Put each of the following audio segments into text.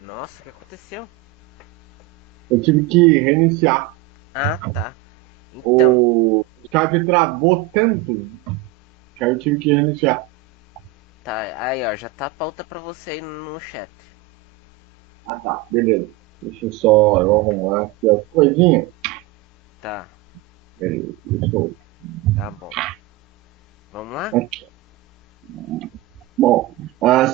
Nossa, o que aconteceu? Eu tive que reiniciar. Ah, tá. Então, O Skype travou tanto que aí eu tive que reiniciar. tá. Aí, ó, já tá a pauta pra você aí no chat. Ah, tá. Beleza. Deixa eu só eu arrumar aqui as coisinhas. Tá, Beleza. Deixa eu... tá bom. Vamos lá? Aqui. Bom,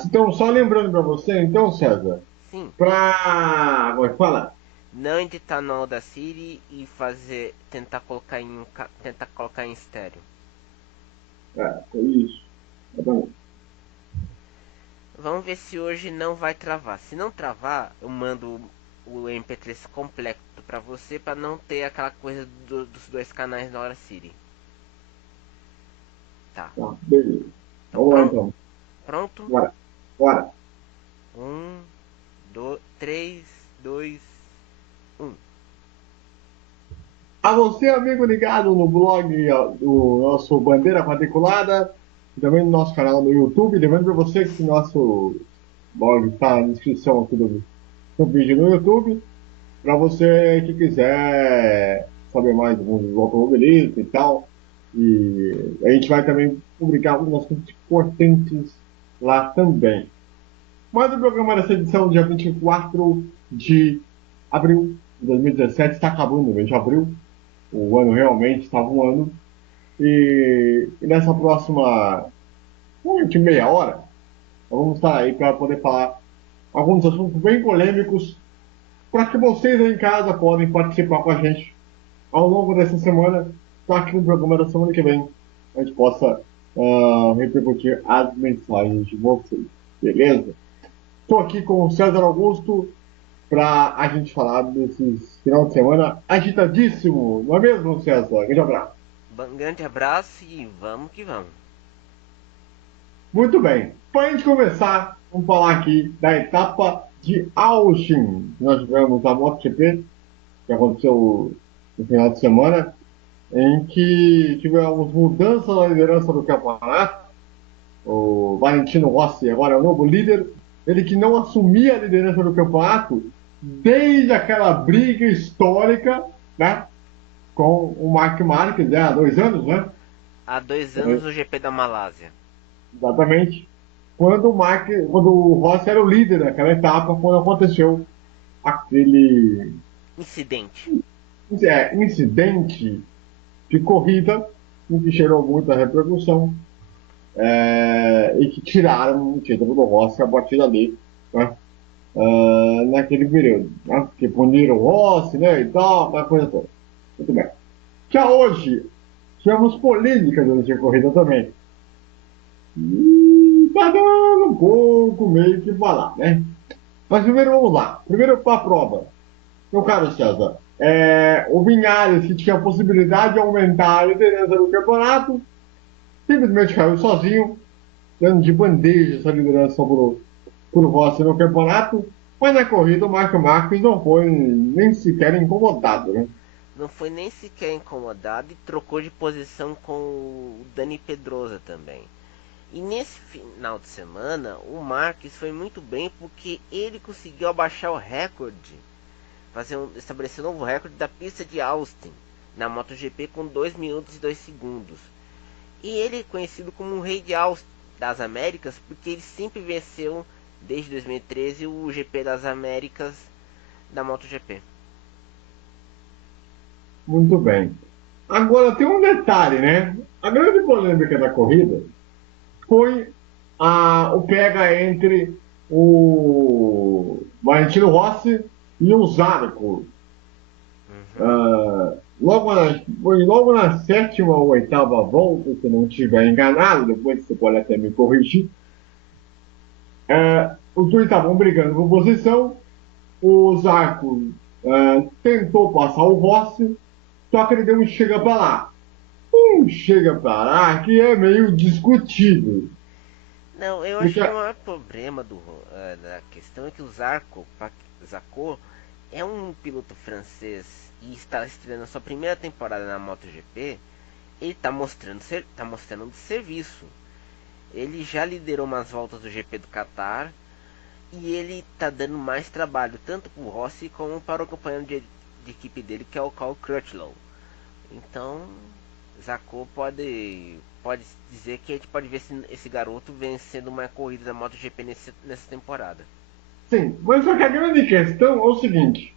então, só lembrando para você, então, César, Sim. para. Como é que fala? Não editar no Audacity e fazer. Tentar colocar em estéreo. Foi isso. Tá bom. Vamos ver se hoje não vai travar. Se não travar, eu mando o MP3 completo pra você, pra não ter aquela coisa dos dois canais na Audacity. Tá. Tá, beleza. Então Vamos lá, então. pronto? Bora. Bora. Um, dois, três, dois, um. A você, amigo ligado no blog do nosso Bandeira Quadriculada, e também no nosso canal no YouTube. Lembrando para você que nosso blog está na descrição aqui do vídeo no YouTube. Para você que quiser saber mais do mundo do automobilismo e tal. E a gente vai também publicar algumas coisas importantes lá também. Mas o programa dessa edição, dia 24 de abril de 2017, está acabando o mês de abril. O ano realmente está voando. E nessa próxima meia hora, nós vamos estar aí para poder falar alguns assuntos bem polêmicos para que vocês aí em casa podem participar com a gente ao longo dessa semana, para que no programa da semana que vem a gente possa repercutir as mensagens de vocês. Beleza? Estou aqui com o César Augusto para a gente falar desses final de semana agitadíssimo, não é mesmo, César? Grande abraço. Grande abraço e vamos que vamos. Muito bem. Para a gente começar, vamos falar aqui da etapa de Austin. Nós tivemos a MotoGP, que aconteceu no final de semana, em que tivemos mudança na liderança do campeonato. O Valentino Rossi agora é o novo líder. Ele que não assumia a liderança do campeonato desde aquela briga histórica, né, com o Mark Marquez, há 2 anos, né? Há 2 anos o GP da Malásia. Exatamente. Quando o Rossi era o líder naquela etapa, quando aconteceu aquele Incidente. incidente de corrida, que gerou muita repercussão, e que tiraram o título do Rossi a partir dali, né, naquele período, né, que puniram o Rossi, né, e tal, aquela coisa toda. Muito bem. Já hoje, tivemos polêmicas durante a corrida também. E tá dando um pouco meio que falar, né? Mas primeiro vamos lá. Primeiro para a prova. Meu caro César, o Vinhares, que tinha a possibilidade de aumentar a liderança do campeonato, simplesmente caiu sozinho, dando de bandeja essa liderança por Rossi no campeonato. Mas na corrida o Marco Marques não foi nem sequer incomodado, né? Não foi nem sequer incomodado e trocou de posição com o Dani Pedrosa também. E nesse final de semana, o Marques foi muito bem porque ele conseguiu abaixar o recorde, estabelecer um novo recorde da pista de Austin na MotoGP com 2 minutos e 2 segundos. E ele é conhecido como o Rei de Austin das Américas porque ele sempre venceu desde 2013 o GP das Américas da MotoGP. Muito bem. Agora tem um detalhe, né? A grande polêmica da corrida foi o pega entre o Valentino Rossi e o Zarco. Uhum. Foi logo na sétima ou oitava volta, se não estiver enganado, depois você pode até me corrigir. Os dois estavam brigando por posição. O Zarco tentou passar o Rossi, só que ele deu um chega para lá. Um chega para lá que é meio discutível. Não, eu acho Porque, que o maior problema da questão é que o Zarco é um piloto francês e está estreando a sua primeira temporada na MotoGP. Ele tá mostrando de serviço. Ele já liderou umas voltas do GP do Qatar E ele tá dando mais trabalho, tanto pro Rossi como para o companheiro de equipe dele, que é o Carl Crutchlow. Então, Zarco pode dizer que a gente pode ver esse garoto vencendo uma corrida da MotoGP nessa temporada. Sim, mas só que a grande questão é o seguinte: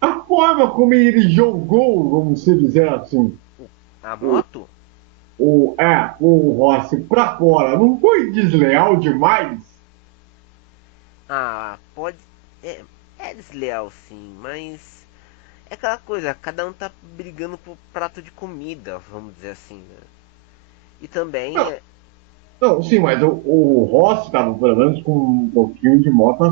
a forma como ele jogou, vamos dizer assim, A o, moto? o Rossi pra fora, não foi desleal demais? Ah, pode. É, é desleal sim, mas é aquela coisa, cada um tá brigando por prato de comida, vamos dizer assim, né? E também Não, não, sim, mas o Rossi estava pelo menos com um pouquinho de moto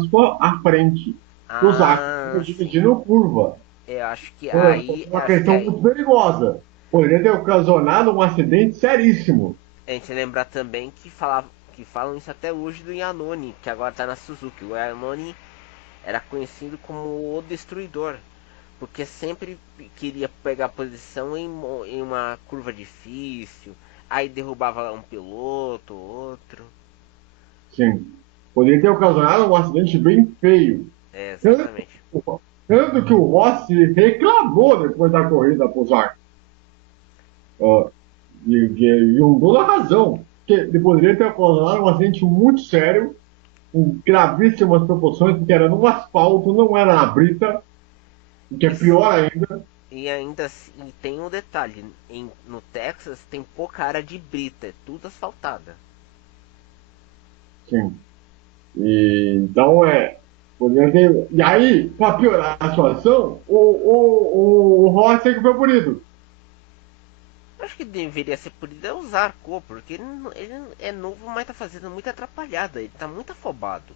à frente. O Zac ah, estava sim. dividindo curva. Eu acho que Foi aí, uma acho que questão aí muito perigosa. Poderia ter ocasionado um acidente seríssimo. a gente lembrar também que falam isso até hoje do Yanoni, que agora tá na Suzuki. O Yanoni era conhecido como o destruidor, porque sempre queria pegar posição em uma curva difícil, aí derrubava um piloto, outro. Sim. Poderia ter ocasionado um acidente bem feio. É, Tanto, exatamente. tanto que o Rossi reclamou depois da corrida para o Zac. Uh, e um toda razão. Que ele poderia ter ocasionado um acidente muito sério, com gravíssimas proporções, porque era no asfalto, não era na brita, o que é Isso, pior ainda. e ainda assim, tem um detalhe, no Texas tem pouca área de brita, é tudo asfaltada. Sim. E, então, poderia ter. E aí, para piorar a situação, o Rossi é que foi punido. Acho que deveria ser punido é o Zarco, porque ele é novo, mas tá fazendo muita atrapalhada, ele tá muito afobado.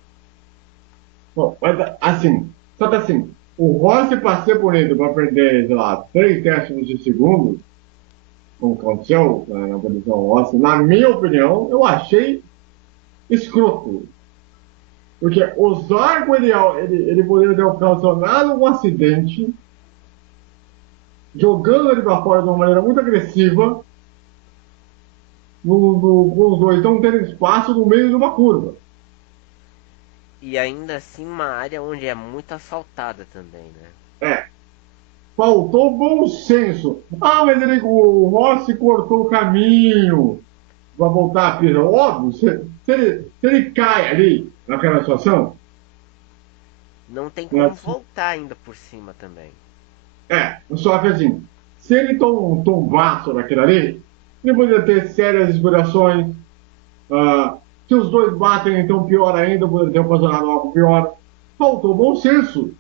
Bom, mas assim, só que assim, o Rossi para ser punido para perder, sei lá, 3 décimos de segundo, como aconteceu na posição Rossi, na minha opinião, eu achei escroto. Porque o Zarco, ele poderia ter ocasionado um acidente, jogando ele para fora de uma maneira muito agressiva, com os dois não terem espaço no meio de uma curva. E ainda assim uma área onde é muito asfaltada também, né? É, faltou bom senso. Ah, mas o Rossi cortou o caminho para voltar a pista. Óbvio, se ele cai ali naquela situação, Não tem né, como voltar ainda por cima também. só que assim, se ele toma um tombaço daquele ali, ele poderia ter sérias escoriações. Se os dois batem, então pior ainda, poderia ter ocasionado algo pior. Faltou bom senso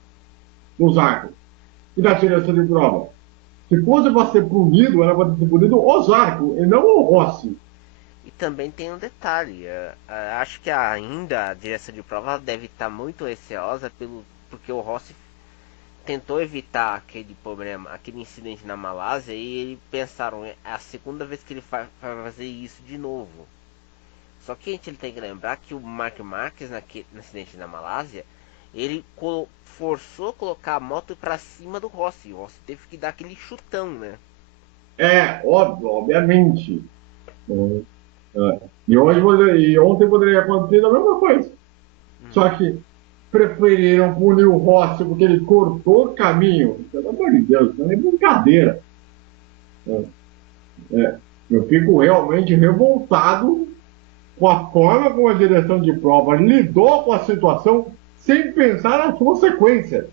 nos arcos e da direção de prova. Se fosse para ser punido, era para ser punido o Zarco e não o Rossi. E também tem um detalhe, acho que ainda a direção de prova deve estar muito receosa porque o Rossi tentou evitar aquele problema, aquele incidente na Malásia e eles pensaram, é a segunda vez que ele vai fazer isso de novo. Só que a gente tem que lembrar que o Mark Marques no acidente na Malásia, ele forçou colocar a moto para cima do Rossi. O Rossi teve que dar aquele chutão, né? Óbvio, obviamente. E ontem poderia acontecer a mesma coisa. Só Uhum. que preferiram punir o Rossi porque ele cortou o caminho. Pelo amor de Deus, não é brincadeira. É, eu fico realmente revoltado com a forma como a direção de prova lidou com a situação sem pensar nas consequências.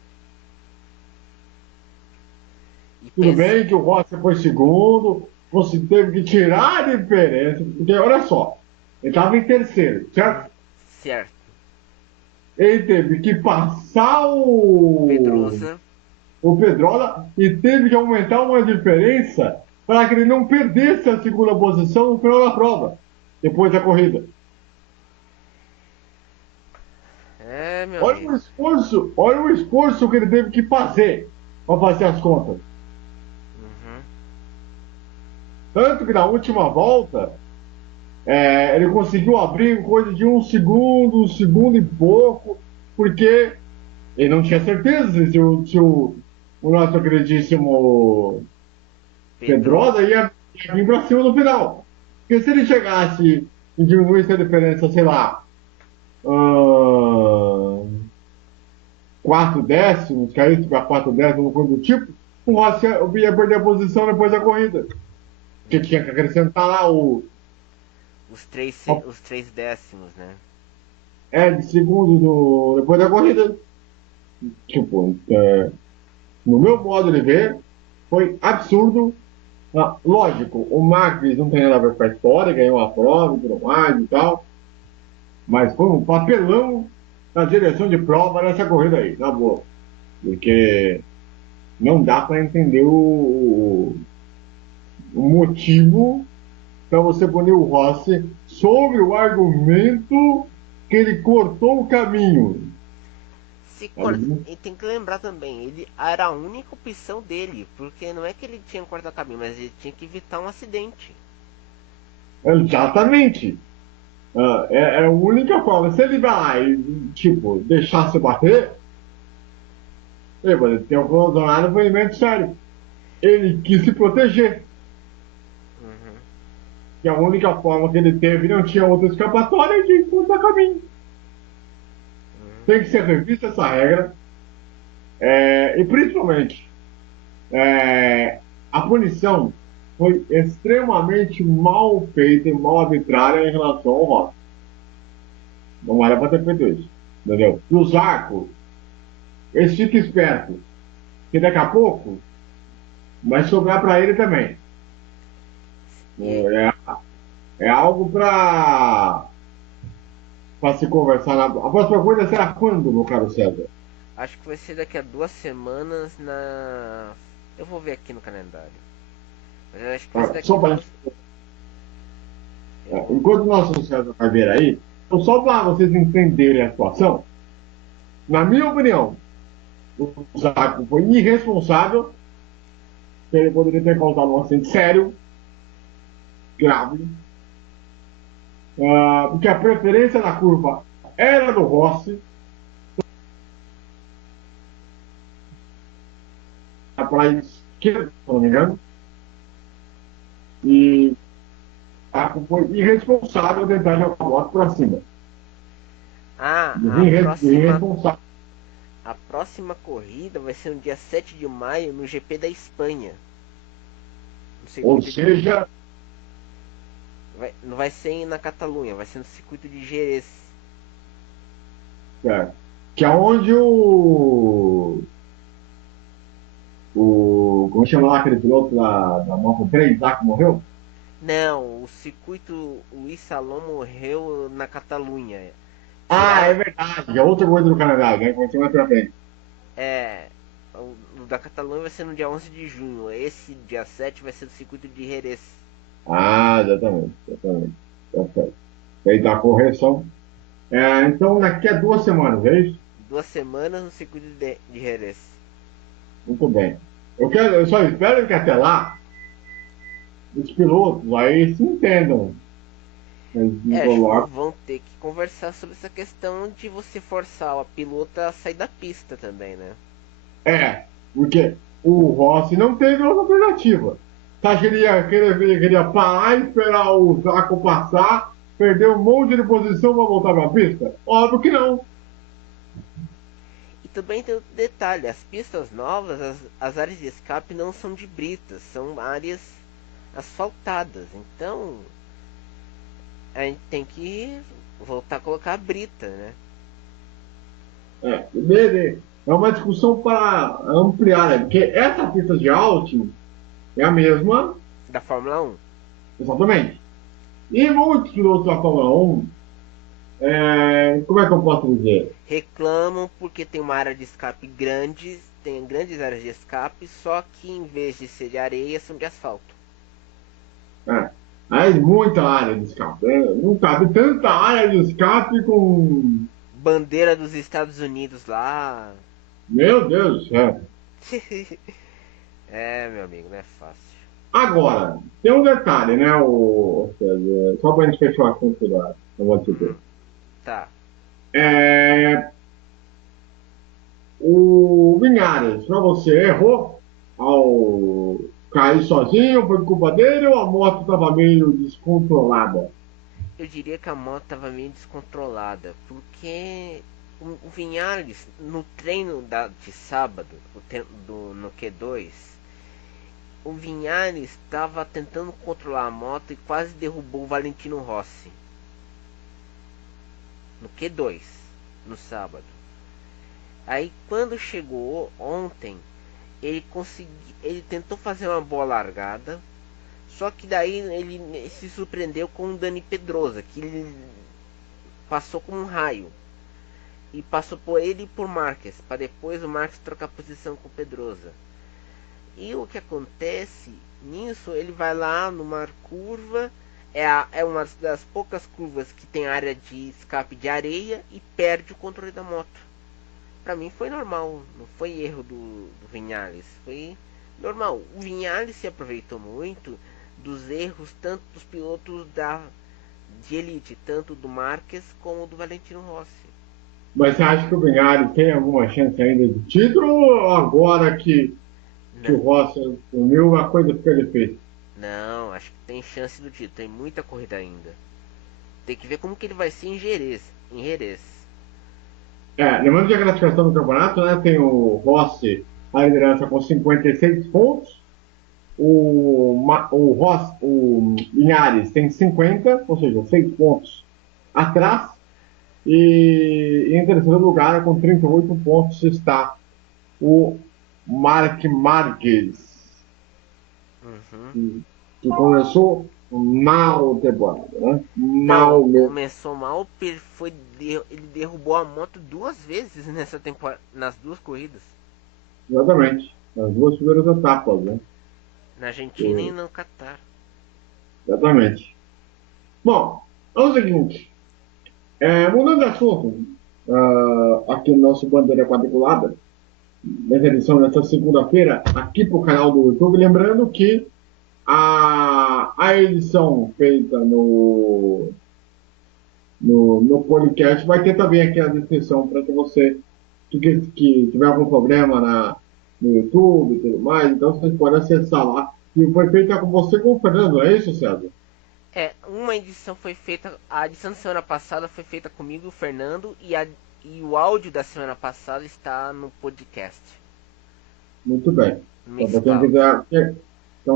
E Tudo pensa, bem que o Rossi foi segundo, você teve que tirar a diferença, porque olha só, ele estava em terceiro, certo? certo, Ele teve que passar o Pedrosa, o Pedrola e teve que aumentar uma diferença para que ele não perdesse a segunda posição no final da prova, depois da corrida. meu amigo. Olha o esforço que ele teve que fazer para fazer as contas. Uhum. Tanto que na última volta, ele conseguiu abrir em coisa de um segundo e pouco, porque ele não tinha certeza se o nosso queridíssimo Pedrosa Pedrosa, ia vir para cima no final. Porque se ele chegasse e diminuísse a diferença, sei lá, 4 décimos, caísse para 4 décimos, coisa do tipo, o Rossi ia perder a posição depois da corrida. Porque tinha que acrescentar lá Os três décimos, né? de segundo depois da corrida. Tipo, no meu modo de ver, foi absurdo. Lógico, o Max não tem nada a ver com a história, ganhou a prova e tudo mais e tal. Mas foi um papelão na direção de prova nessa corrida aí, na boa. Porque não dá para entender o motivo para você punir o Rossi sobre o argumento que ele cortou o caminho. E tem que lembrar também, ele era a única opção dele, porque não é que ele tinha que cortar o caminho, mas ele tinha que evitar um acidente. Exatamente. É a única forma. Se ele vai lá e, tipo, deixar se bater, ele vai ter um envolvimento sério. Ele quis se proteger. Uhum. Que a única forma que ele teve, não tinha outra escapatória de cortar caminho. Tem que ser revista essa regra. E principalmente, a punição foi extremamente mal feita e mal arbitrária em relação ao Rossi. Não era para ter feito isso. Entendeu? E o Zarco, eles ficam espertos. Que daqui a pouco vai sobrar para ele também. É algo para se conversar. A próxima coisa será quando, meu caro César? Acho que vai ser daqui a 2 semanas na. Eu vou ver aqui no calendário. Mas eu acho que vai ser daqui Só para enquanto o nosso César vai ver aí, então só para vocês entenderem a situação, na minha opinião, o Zarco foi irresponsável, ele poderia ter causado um acidente sério, grave, porque a preferência da curva era do Rossi, para a esquerda, se não me engano, e o Zarco foi irresponsável tentar jogar a moto para cima. Irresponsável. A próxima corrida vai ser no dia 7 de maio no GP da Espanha. Ou seja, não vai ser na Catalunha, vai ser no circuito de Jerez. Que é onde como chama lá aquele piloto da Moto 3 lá que morreu? Não, o circuito Luiz Salom morreu na Catalunha. É verdade, é outra coisa do Canadá, né? Continua pra frente. O da Catalunha vai ser no dia 11 de junho. Esse dia 7 vai ser no circuito de Jerez. Exatamente. Tá certo. Aí dá a correção. Então, daqui a 2 semanas, é isso? 2 semanas no circuito de Jerez. Muito bem. Eu só espero que até lá os pilotos aí se entendam. Acho que vão ter que conversar sobre essa questão de você forçar a pilota a sair da pista também, né? Porque o Rossi não teve outra alternativa. Tá, queria parar e esperar o Zarco passar, perder um monte de posição para voltar para a pista? Óbvio que não. E também tem outro detalhe, as pistas novas, as áreas de escape não são de britas, são áreas asfaltadas. Então a gente tem que voltar a colocar a brita, né? É uma discussão para ampliar, né? Porque essa pista de Austin é a mesma da Fórmula 1. Exatamente. E muitos pilotos da Fórmula 1, como é que eu posso dizer? Reclamam porque tem uma área de escape grande, tem grandes áreas de escape, só que em vez de ser de areia, são de asfalto. Aí muita área de escape. Não cabe tanta área de escape com bandeira dos Estados Unidos lá. Meu Deus do céu. Meu amigo, não é fácil. Agora, tem um detalhe, né? Só pra gente fechar o assunto da MotoGP. Tá. O Vinhares, pra você, errou ao cair sozinho? Foi culpa dele ou a moto estava meio descontrolada? Eu diria que a moto estava meio descontrolada, porque O Vinhales, no treino de sábado, no Q2, o Vinhales estava tentando controlar a moto e quase derrubou o Valentino Rossi. No Q2, no sábado. Aí quando chegou ontem, ele tentou fazer uma boa largada, só que daí ele se surpreendeu com o Dani Pedrosa, que ele passou como um raio. E passou por ele e por Marques, para depois o Marques trocar posição com o Pedrosa. E o que acontece nisso, ele vai lá numa curva, é uma das poucas curvas que tem área de escape de areia e perde o controle da moto. Pra mim foi normal, não foi erro do Vinhales, foi normal. O Vinhales se aproveitou muito dos erros tanto dos pilotos de elite, tanto do Marques como do Valentino Rossi. Mas você acha que o Vinhales tem alguma chance ainda de título ou agora que o Não, Rossi sumiu, a coisa fica difícil? não, acho que tem chance do título, tem muita corrida ainda. Tem que ver como que ele vai ser em Jerez. Em Jerez. Lembrando que a classificação do campeonato, né, tem o Rossi a liderança com 56 pontos, o Linhares tem 50, ou seja, 6 pontos atrás, e em terceiro lugar, com 38 pontos, está o Marc Marques, Uhum. que começou mal a temporada, né? Não, Mal mesmo. começou mal, ele derrubou a moto duas vezes nessa temporada, nas duas corridas, Exatamente. As duas primeiras etapas, né? na Argentina e no Catar. Exatamente. Bom, é o seguinte, mudando de assunto, aqui no nosso Bandeira Quadriculada, nessa edição dessa segunda-feira, aqui para o canal do YouTube, lembrando que a edição feita no podcast vai ter também aqui a descrição para que você que tiver algum problema no YouTube e tudo mais, então vocês podem acessar lá. E foi feita com você com o Fernando, é isso, César? Uma edição foi feita, a edição da semana passada foi feita comigo, o Fernando, e o áudio da semana passada está no podcast, Muito bem. no Então, para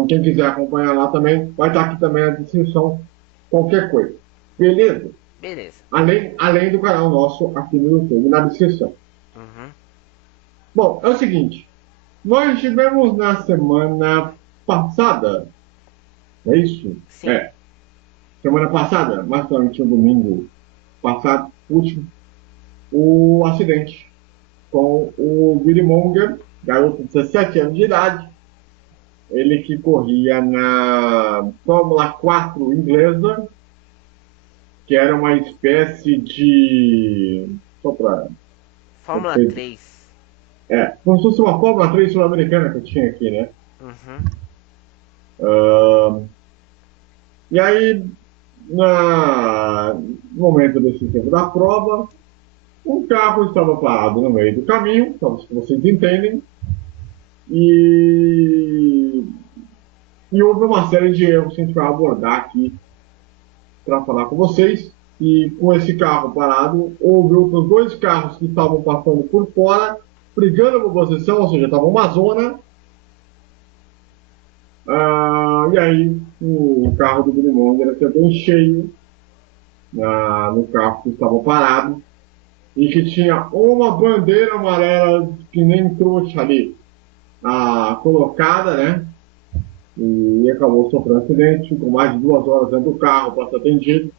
quem quiser acompanhar lá também, vai estar aqui também na descrição, qualquer coisa. Beleza? Beleza. Além do canal nosso aqui no YouTube, na descrição. Uhum. Bom, é o seguinte. Nós tivemos na semana passada, é isso? Sim. Semana passada, mais provavelmente no domingo passado, último, o acidente com o Billy Monger, garoto de 17 anos de idade, ele que corria na Fórmula 4 inglesa, que era uma espécie de. Só para. Fórmula 3. Como se fosse uma Fórmula 3 sul-americana que eu tinha aqui, né? Uhum. E aí, no momento desse tempo da prova, um carro estava parado no meio do caminho, então, se vocês entendem, e houve uma série de erros que a gente vai abordar aqui para falar com vocês. E com esse carro parado, houve outros dois carros que estavam passando por fora, brigando por posição, ou seja, estava uma zona. E aí o carro do Billy Monger acertou em cheio no carro que estava parado e que tinha uma bandeira amarela que nem trouxa ali colocada, né? E acabou sofrendo um acidente, com mais de 2 horas dentro do carro para ser atendido,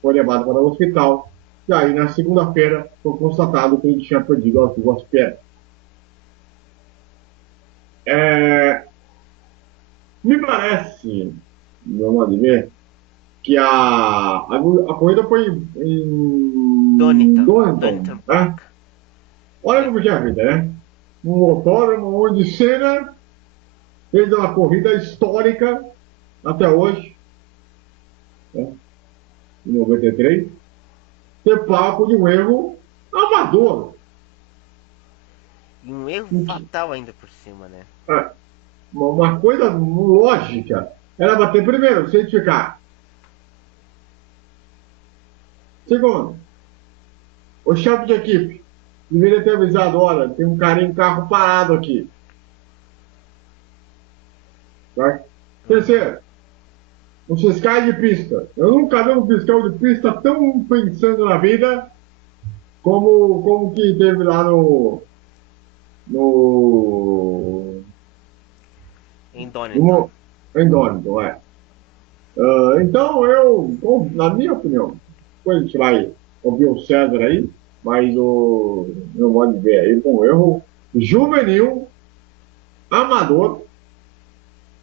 foi levado para o hospital, e aí na segunda-feira foi constatado que ele tinha perdido as duas pernas. Me parece, meu modo de ver, que a corrida foi em Donington, né? Olha como que é a vida, né? Um autódromo onde Senna fez uma corrida histórica até hoje, né? Em 93, ser palco de um erro amador. E um erro fatal ainda por cima, né? Uma coisa lógica era bater primeiro, certificar. Segundo, o chefe de equipe deveria ter avisado, olha, tem um carinha em carro parado aqui. Tá? Uhum. Terceiro, os fiscais de pista. Eu nunca vi um fiscal de pista tão pensando na vida como que teve lá no, Em Donington. no em Donington, é. Então, bom, na minha opinião, depois a gente vai ouvir o César aí, mas eu vou ver aí com um erro juvenil, amador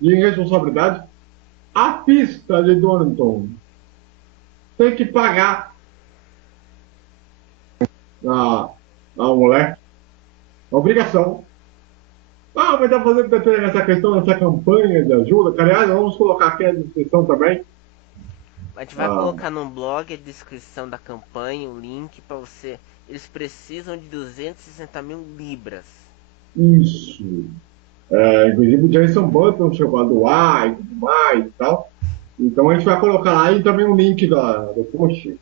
e irresponsabilidade. A pista de Donington tem que pagar a moleque, a obrigação. Ah, mas está fazendo essa questão, essa campanha de ajuda, que aliás, vamos colocar aqui na descrição também. A gente vai Ah, colocar no blog a descrição da campanha, o link para você. Eles precisam de 260 mil libras. isso. Inclusive o Jason Button chegou a doar e tudo mais e tal. Então a gente vai colocar lá e também o link do post.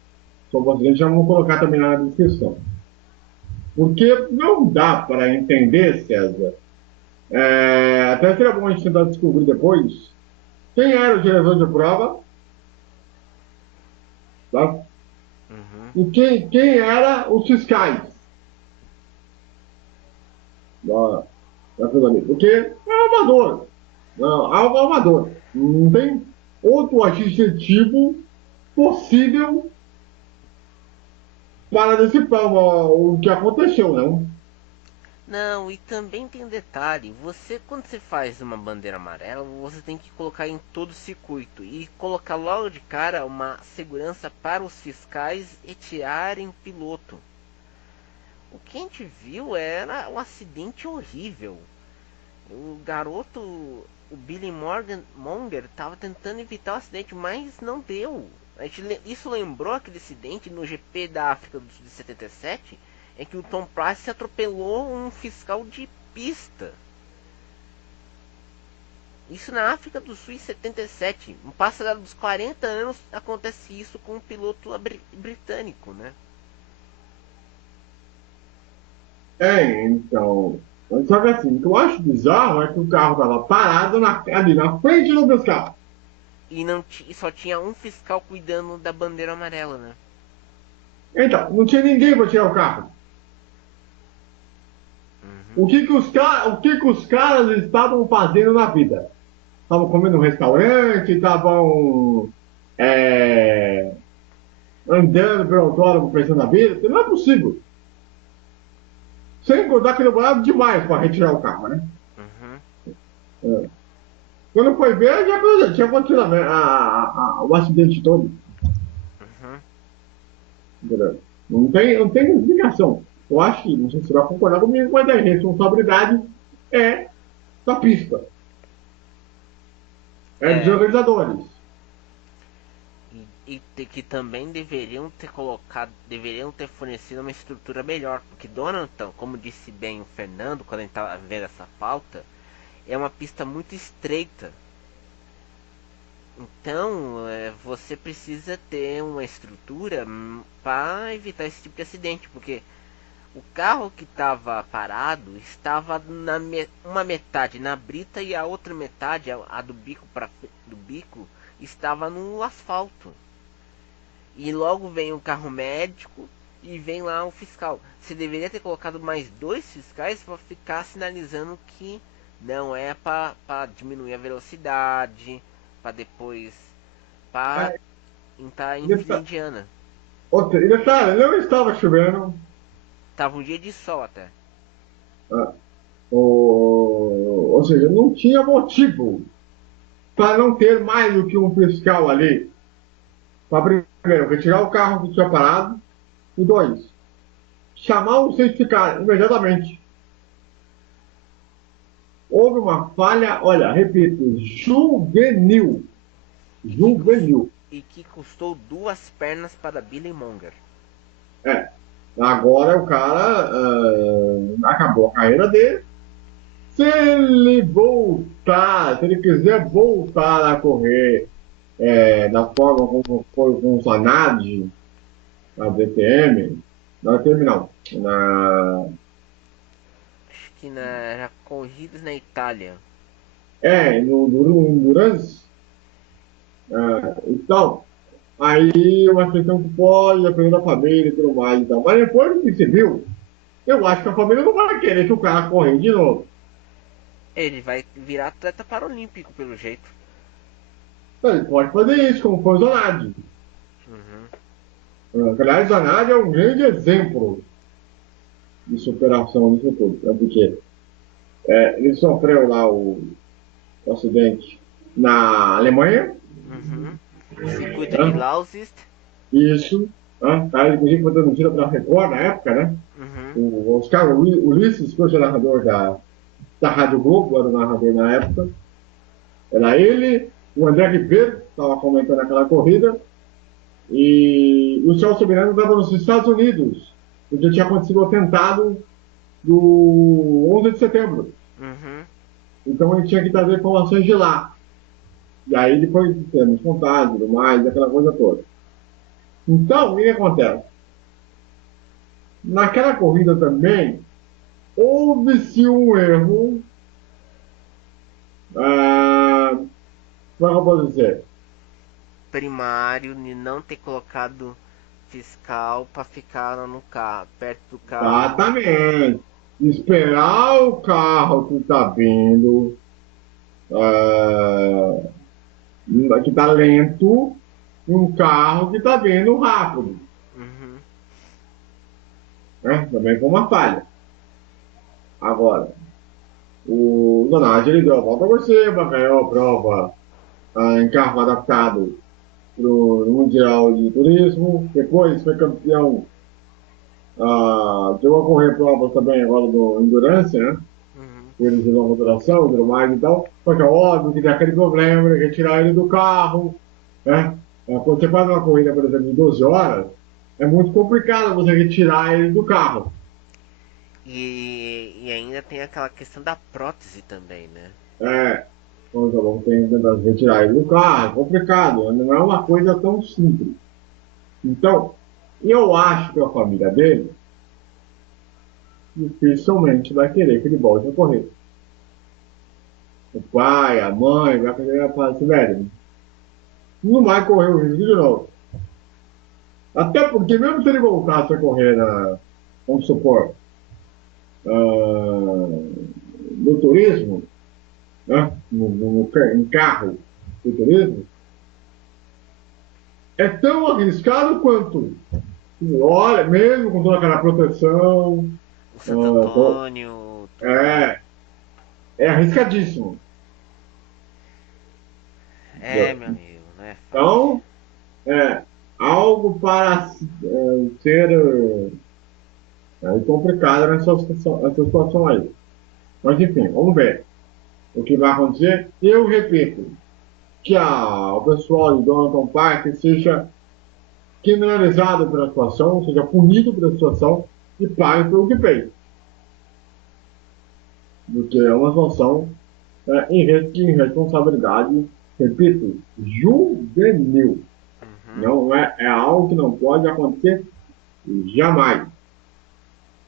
Só vocês já vão colocar também na descrição. Porque não dá para entender, César. Até seria bom a gente tentar descobrir depois quem era o diretor de prova, tá? Uhum. E quem era os fiscais da, coisa ali. Porque é um amador. Não, é um amador. Não tem outro adjetivo possível para decifrar o que aconteceu, não? Não, e também tem um detalhe, quando você faz uma bandeira amarela, você tem que colocar em todo o circuito e colocar logo de cara uma segurança para os fiscais retirarem piloto. O que a gente viu era um acidente horrível. O garoto, o Billy Monger, estava tentando evitar o acidente, mas não deu. Isso lembrou aquele acidente no GP da África do Sul de 77, em que o Tom Price atropelou um fiscal de pista. Isso na África do Sul em 77. Um passado dos 40 anos acontece isso com um piloto britânico, né? Então. Só que assim, o que eu acho bizarro é que o carro estava parado ali na frente do meus carros. E só tinha um fiscal cuidando da bandeira amarela, né? Então, não tinha ninguém para tirar o carro. Uhum. O que que os caras estavam fazendo na vida? Estavam comendo no restaurante, estavam andando pelo autódromo pensando na vida? Não é possível. Sem contar que demorava demais para retirar o carro, né? Uhum. É. Quando foi ver, já tinha acontecido o acidente todo. Uhum. Entendeu? Não tem explicação. Eu acho que, não sei se você vai concordar comigo, mas a responsabilidade é da pista, é dos É, organizadores. que também deveriam ter fornecido uma estrutura melhor, porque Donington, como disse bem o Fernando quando a gente estava vendo essa pauta, é uma pista muito estreita. Então, você precisa ter uma estrutura para evitar esse tipo de acidente, porque o carro que estava parado estava uma metade na brita e a outra metade, a do bico, estava no asfalto. E logo vem um carro médico e vem lá o fiscal. Você deveria ter colocado mais dois fiscais para ficar sinalizando que não é para diminuir a velocidade, para depois para É, entrar em fila detalhe, indiana. não estava chovendo. Tava um dia de sol até. Ah, ou seja, não tinha motivo para não ter mais do que um fiscal ali. Para, primeiro, retirar o carro que tinha parado. E dois, chamar o certificado imediatamente. Houve uma falha, olha, repito, juvenil. E que, Juvenil. e que custou duas pernas para Billy Monger. É. Agora o cara acabou a carreira dele. Se ele voltar, se ele quiser voltar a correr da forma como foi com o Zanardi, a DTM, Na terminal. Na... Acho que era corridas na Itália. No Endurance. Então, aí uma questão que pode depender da família e tudo mais e tal. Mas depois que se viu, eu acho que a família não vai querer que o cara corra de novo. Ele vai virar atleta paralímpico, pelo jeito. Ele pode fazer isso, como foi o Zanardi. Uhum. Aliás, o Zanardi é um grande exemplo de superação nisso tudo. Né? Porque ele sofreu lá o acidente na Alemanha. Uhum. No circuito de Né? Lausitz. Isso. Né? Tá, ele, inclusive, foi transmitido pela Record na época, né? Uhum. O Oscar Ulisses, que hoje é narrador da Rádio Globo, era o narrador na época. Era ele, o André Ribeiro, estava comentando aquela corrida, e o Celso Miranda estava nos Estados Unidos, porque tinha acontecido o atentado do 11 de setembro. Uhum. Então ele tinha que trazer informações de lá. E aí ele foi tendo contatos e tudo mais, aquela coisa toda. Então, o que acontece? Naquela corrida também, houve-se um erro, como é que eu posso dizer? Primário de não ter colocado fiscal para ficar no carro, perto do carro. Exatamente. Esperar o carro que está vindo, ah, que está lento, um carro que está vindo rápido. Uhum. Né? Também foi uma falha. Agora, o Donati ele deu a volta por cima, ganhou a prova em carro adaptado para o Mundial de Turismo. Depois foi campeão, chegou a correr provas também agora do Endurance, né? Uhum. Eles de longa duração, tudo mais e tal. Só que é óbvio que tem aquele problema de retirar ele do carro, né? Quando você faz uma corrida, por exemplo, de 12 horas, é muito complicado você retirar ele do carro. E ainda tem aquela questão da prótese também, né? É, quando vamos tentar retirar ele do carro, é complicado, não é uma coisa tão simples. Então, eu acho que a família dele dificilmente vai querer que ele volte a correr. O pai, a mãe, vai querer falar assim, velho, não vai correr o risco de novo. Até porque mesmo se ele voltasse a correr vamos supor, no turismo, né? Em carro do turismo, é tão arriscado quanto, olha, mesmo com toda aquela proteção, O Santo Antônio, tudo mais. é, é arriscadíssimo. É, Entendeu? meu amigo, não é fácil. Então, é algo para ser complicado nessa situação aí. Mas enfim, vamos ver o que vai acontecer. E eu repito, que o pessoal de Downton Park seja criminalizado pela situação, seja punido pela situação e pague pelo que fez. Porque é uma situação de irresponsabilidade, repito, juvenil. Uhum. Não é algo que não pode acontecer jamais.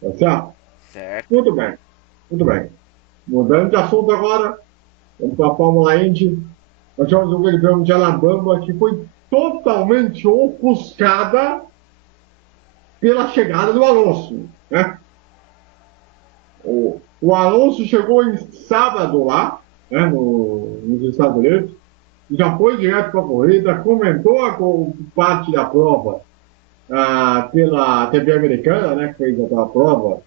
Tá certo? Certo. Muito bem, muito bem. Mudando de assunto agora, vamos para a Fórmula Indy. Nós tivemos o Grande Prêmio de Alabama, que foi totalmente ofuscada pela chegada do Alonso. Né? O Alonso chegou em sábado lá, né, nos Estados Unidos, já foi direto para a corrida, comentou a parte da prova pela TV americana, né, que fez aquela prova.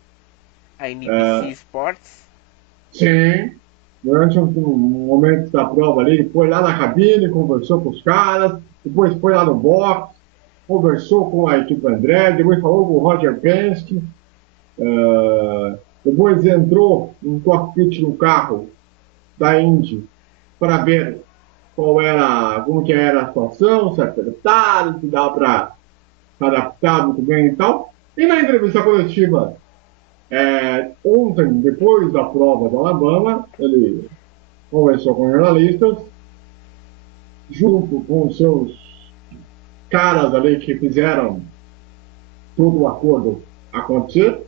A NBC Sports. Sim, durante um momento da prova ali, ele foi lá na cabine, conversou com os caras, depois foi lá no box, conversou com a equipe André, depois falou com o Roger Penske, depois entrou no cockpit do carro da Indy para ver como que era a situação, se era secretário, se dava para se adaptar muito bem e tal. E na entrevista coletiva, ontem, depois da prova da Alabama, ele conversou com jornalistas, junto com os seus caras ali que fizeram todo o acordo acontecer.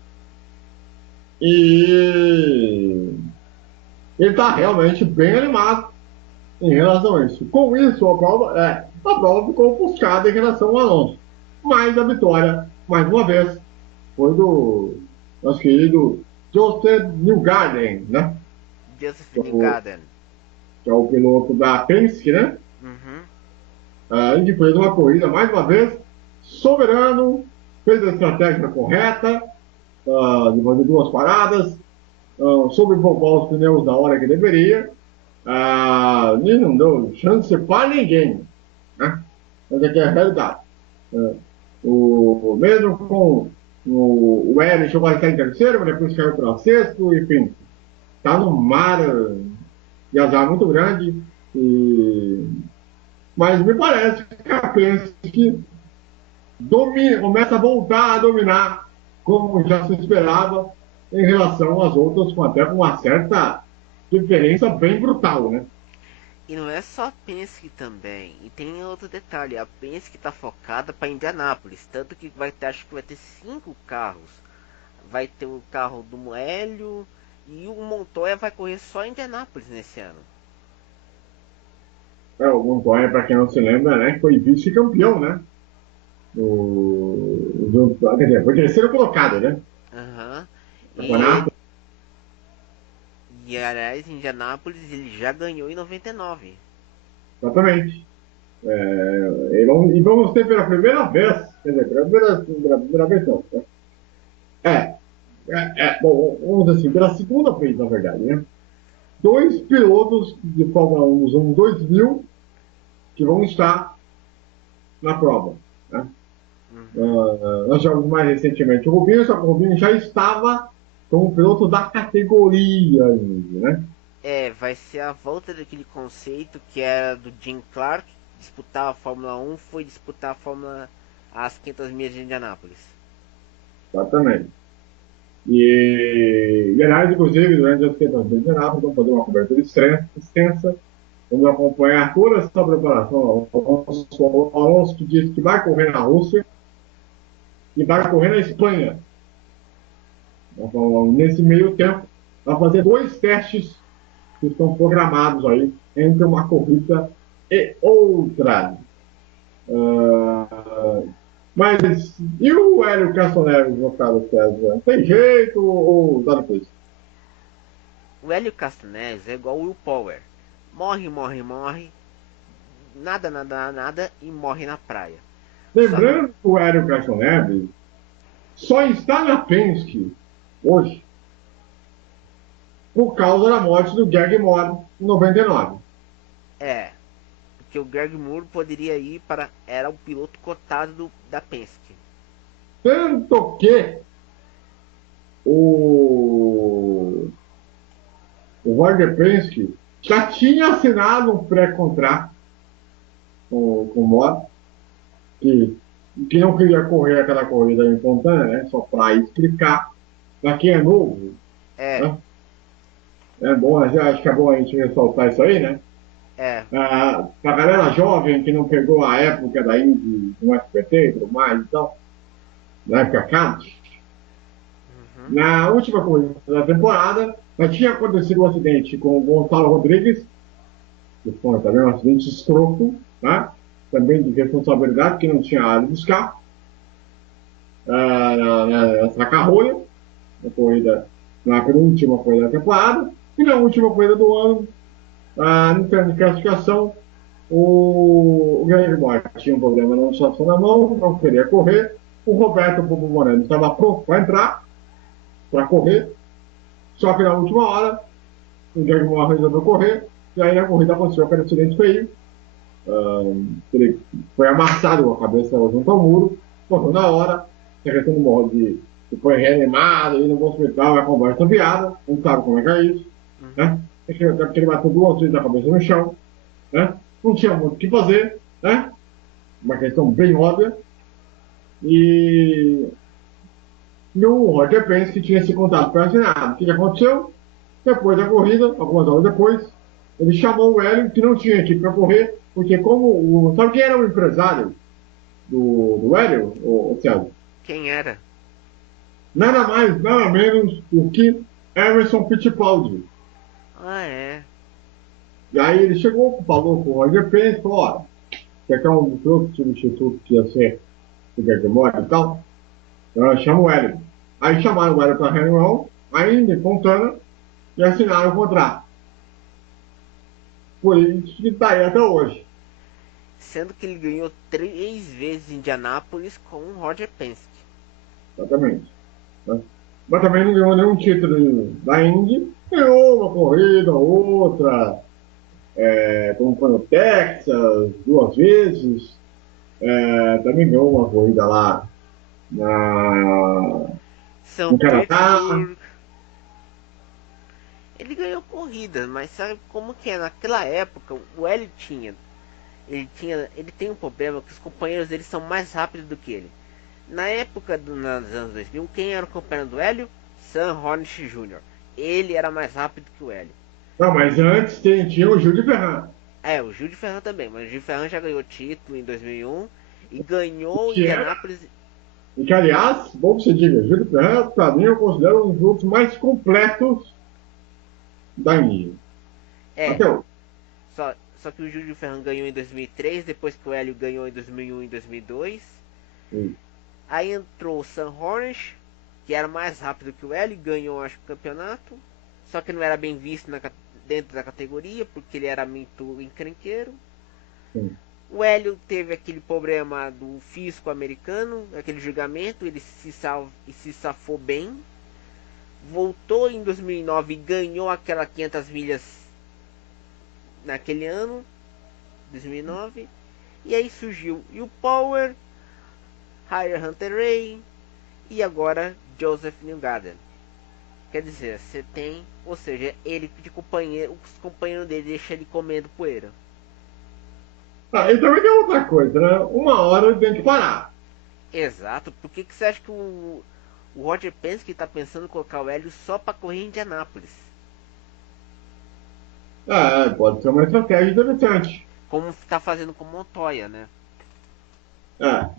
E ele está realmente bem animado em relação a isso. Com isso, a prova ficou ofuscada em relação ao Alonso. Mas a vitória, mais uma vez, foi do nosso querido Joseph Newgarden, né? Joseph Newgarden. Que é o piloto da Penske, né? Uhum. Ele fez uma corrida, mais uma vez, soberano, fez a estratégia correta, de fazer duas paradas, soube poupar os pneus na hora que deveria, e não deu chance para ninguém, né? Mas aqui é a realidade. Mesmo com o Hélio chegou a estar em terceiro, mas depois caiu para sexto, enfim, está num mar de azar muito grande, mas me parece que a Penske começa a voltar a dominar como já se esperava em relação às outras, até com uma certa diferença bem brutal, né? E não é só a Penske também. E tem outro detalhe, a Penske está focada para Indianápolis, tanto que acho que vai ter 5 carros. Vai ter o carro do Hélio e o Montoya vai correr só em Indianápolis nesse ano. O Montoya, para quem não se lembra, né, foi vice-campeão, né? Quer dizer, foi terceiro colocado, né? Uhum. Campeonato. E aliás, em Indianápolis ele já ganhou em 99. Exatamente. E vamos ter pela primeira vez, quer dizer, pela primeira vez não, né? Bom, vamos dizer assim, pela segunda vez, na verdade, né? Dois pilotos de Fórmula 1 dos anos 2000 que vão estar na prova, né? Nós tivemos mais recentemente o Rubinho, só que o Rubinho já estava como piloto da categoria ainda, né? Vai ser a volta daquele conceito que era do Jim Clark, disputar a Fórmula 1, foi disputar a Fórmula as 500 milhas de Indianápolis. Exatamente. E aliás, inclusive, durante as 500 milhas de Indianápolis, vamos fazer uma cobertura extensa, vamos acompanhar toda essa preparação. O Alonso que disse que vai correr na Rússia e vai correr na Espanha. Então, nesse meio tempo, vai fazer 2 testes que estão programados aí entre uma corrida e outra. Mas e o Hélio Castro Neves no caso, César? Tem jeito ou dá depois? O Hélio Castro Neves é igual o Will Power. Morre, morre, morre. Nada, nada, nada e morre na praia. Lembrando que o Hélio Castro Neves só está na Penske hoje por causa da morte do Greg Moore em 99. Porque o Greg Moore poderia ir para... Era o piloto cotado da Penske. Tanto que o Roger Penske já tinha assinado um pré-contrato com o Moore, que não queria correr aquela corrida em Fontana, né? Só para explicar. Para quem é novo, né? É bom, acho que é bom a gente ressaltar isso aí, né? Para a galera jovem que não pegou a época da Indy no SPT e tudo mais e tal, na época Kant, na última corrida da temporada, já tinha acontecido um acidente com o Gonçalo Rodrigues, que foi também um acidente escroto, né? Também de responsabilidade, que não tinha área de escape, na carrolha, na penúltima corrida da temporada, e na última corrida do ano, no termo de classificação, o Guilherme Moore tinha um problema no chassi na mão, não queria correr, o Roberto Bobo Moreno estava pronto para entrar, para correr, só que na última hora, o Guilherme Moore resolveu correr, e aí na corrida aconteceu aquele acidente feio, ele foi amassado com a cabeça junto ao muro, correu na hora, a questão do morro foi reanimado, aí no hospital, a conversa viada, não sabe como é que é isso, né? Ele bateu 2 vezes a cabeça no chão, né? Não tinha muito o que fazer, né? Uma questão bem óbvia. E o Roger Penske tinha esse contato assinado. O que aconteceu? Depois da corrida, algumas horas depois, ele chamou o Hélio, que não tinha equipe para correr, porque sabe quem era o empresário do Hélio, o César? Quem era? nada mais, nada menos do que Emerson Fittipaldi. Ah, é. E aí ele chegou, falou com o Roger Pence, falou, olha, você quer um outro substituto que ia ser o Gregório e tal? Chama o Hélio. Aí chamaram o Hélio para a reunião, ainda em Fontana, e assinaram o contrato. Por isso que está aí até hoje. Sendo que ele ganhou 3 vezes em Indianápolis com o Roger Penske. Exatamente. Né? Mas também não ganhou nenhum título da Indy. Ganhou uma corrida, outra, como foi no Texas, 2 vezes. Também ganhou uma corrida lá na, São no Canadá. Petersburg. Ele ganhou corridas, mas sabe como que é? Naquela época, o Hélio tinha. Ele tem um problema que os companheiros dele são mais rápidos do que ele. Na época dos anos 2000, quem era o companheiro do Hélio? Sam Hornish Jr. Ele era mais rápido que o Hélio. Não, mas antes tinha o Gil de Ferran. É, o Gil de Ferran também, mas o Gil de Ferran já ganhou título em 2001 e ganhou Que era, Indianápolis. e que, aliás, bom que você diga, Gil de Ferran, para mim, eu considero um dos pilotos mais completos da Indy. É, Até hoje. só que o Gil de Ferran ganhou em 2003, depois que o Hélio ganhou em 2001 e 2002. Sim. Aí entrou o Sam Hornish, que era mais rápido que o Hélio, ganhou acho, o campeonato. Só que não era bem visto dentro da categoria, porque ele era muito encrenqueiro. Sim. O Hélio teve aquele problema do fisco americano, aquele julgamento, ele se safou bem. Voltou em 2009 e ganhou aquela 500 milhas naquele ano, 2009. E aí surgiu o Power, Hire Hunter Ray e agora Joseph Newgarden. Quer dizer, você tem, ou seja, ele de companheiro, os companheiros dele deixam ele comendo poeira. Ah, e também tem outra coisa, né? Uma hora ele tem que parar. Exato, por que você acha que o Roger Penske está pensando em colocar o Hélio só para correr em Indianápolis? Pode ser uma estratégia interessante. Como está fazendo com Montoya, né?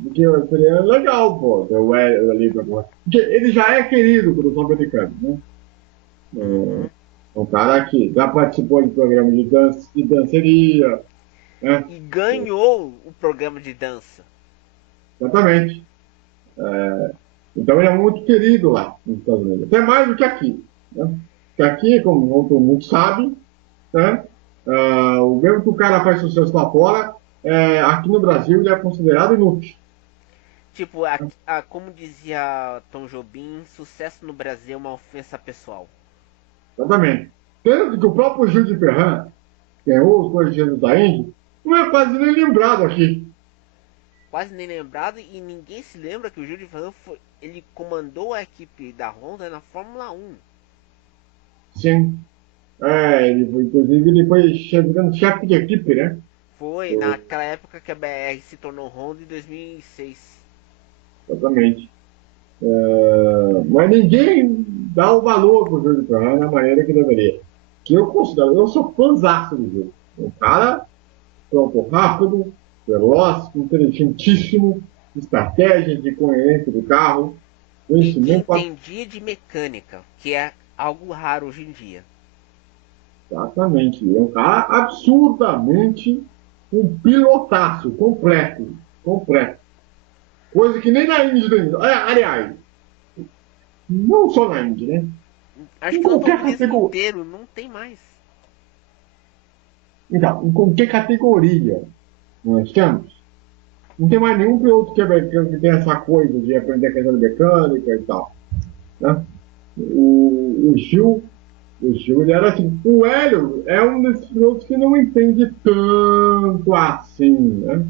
Porque seria legal, pô, ter o Hélio ali pra correr. Porque ele já é querido pelo americano, né? Uhum. É um cara que já participou de programas de danceria, né? E ganhou o programa de dança. Exatamente. Então ele é muito querido lá nos Estados Unidos. Até mais do que aqui. Né? Porque aqui, como todo mundo sabe, né? O mesmo que o cara faz sucesso lá fora, aqui no Brasil ele é considerado inútil. Tipo, como dizia Tom Jobim, sucesso no Brasil é uma ofensa pessoal. Exatamente. Tanto que o próprio Gil de Ferran, que é os corrigeiros da Indy, não é quase nem lembrado aqui. Quase nem lembrado e ninguém se lembra que o Jules Van ele comandou a equipe da Honda na Fórmula 1. Sim. Inclusive ele foi chegando chefe de equipe, né? Foi naquela época que a BR se tornou Honda em 2006. Exatamente. Mas ninguém dá o valor pro Júlio Ferrari da maneira que deveria. Que eu considero, eu sou fãzaço do Júlio. Um cara pronto, rápido, veloz, inteligentíssimo, estratégia de conhecimento do carro, E que conhecimento entendia de mecânica, que é algo raro hoje em dia. exatamente. É um cara absurdamente um pilotaço completo, completo. Coisa que nem na Indy, aliás, não só na Indy, né? Acho Em que no qualquer automobilismo categoria. inteiro não tem mais. Então, em qualquer categoria nós temos, não tem mais nenhum piloto que tem essa coisa de aprender a questão de mecânica e tal. Né? O Gil, ele era assim. O Hélio é um desses pilotos que não entende tanto assim, né?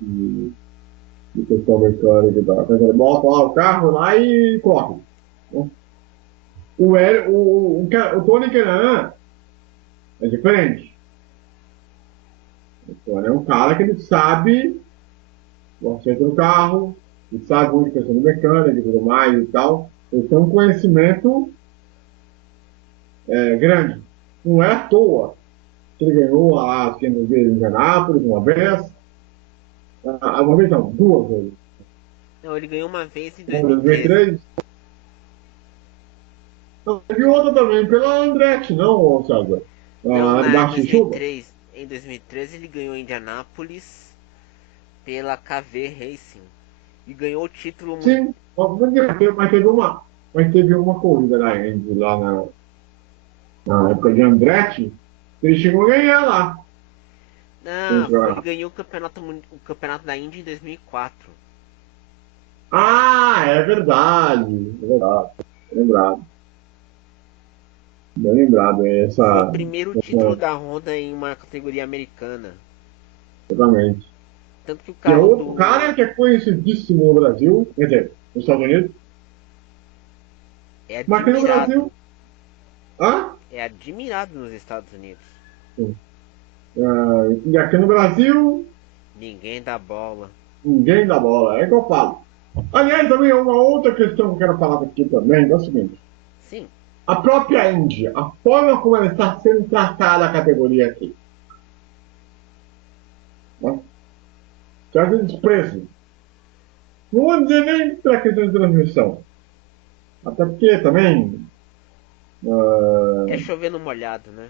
De questão mecânica e tal. Ele bota lá o carro lá e corre. Né? O, Hélio, o Tony Kanaan é diferente. O Tony é um cara que ele sabe o acerto do carro, ele sabe muito questão de mecânica e tudo mais e tal. Ele tem um conhecimento grande. Não é à toa que ele ganhou as 500 vezes em Indianápolis uma vez. Uma vez não, 2 vezes. Não, ele ganhou uma vez em Em 2013. 2003, Teve outra também pela Andretti, não, César? Não, A na Dashi Chuba? 2003, em 2013 ele ganhou Indianápolis pela KV Racing e ganhou o título muito. Sim, mas teve uma corrida da Indy lá na época de Andretti, ele chegou a ganhar lá. Não, ele ganhou o campeonato da Indy em 2004. Ah, é verdade, é verdade. Lembrado, bem lembrado, Foi o essa, primeiro título essa, da Honda em uma categoria americana. exatamente. Tanto que o E é carro outro do. cara que é conhecidíssimo no Brasil, quer dizer, nos Estados Unidos, É mas aqui no admirado. Brasil, ah, É admirado nos Estados Unidos. e aqui no Brasil, Ninguém dá bola. ninguém dá bola, é que eu falo. Aliás, também é uma outra questão que eu quero falar aqui também, é o seguinte. Sim, A própria Índia, a forma como ela está sendo tratada a categoria aqui. Né? Certo desprezo. Não vou dizer nem para a questão de transmissão. Até porque também, é chover no molhado, né?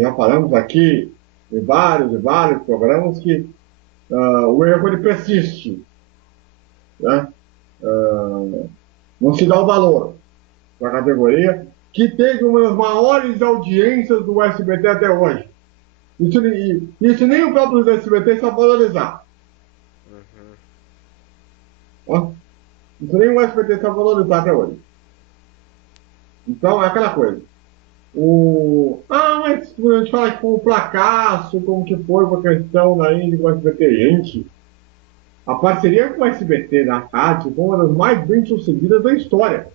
já falamos aqui em vários e vários programas que o erro ele persiste. Né? Não se dá o valor para a categoria, que teve uma das maiores audiências do SBT até hoje. Isso nem o próprio SBT sabe valorizar. Uhum. Ó. Isso nem o SBT sabe valorizar até hoje. Então é aquela coisa. Mas a gente fala que foi um fracasso, como que foi com a questão da Indy com o SBT. Gente, a parceria com o SBT na rádio foi uma das mais bem sucedidas da história.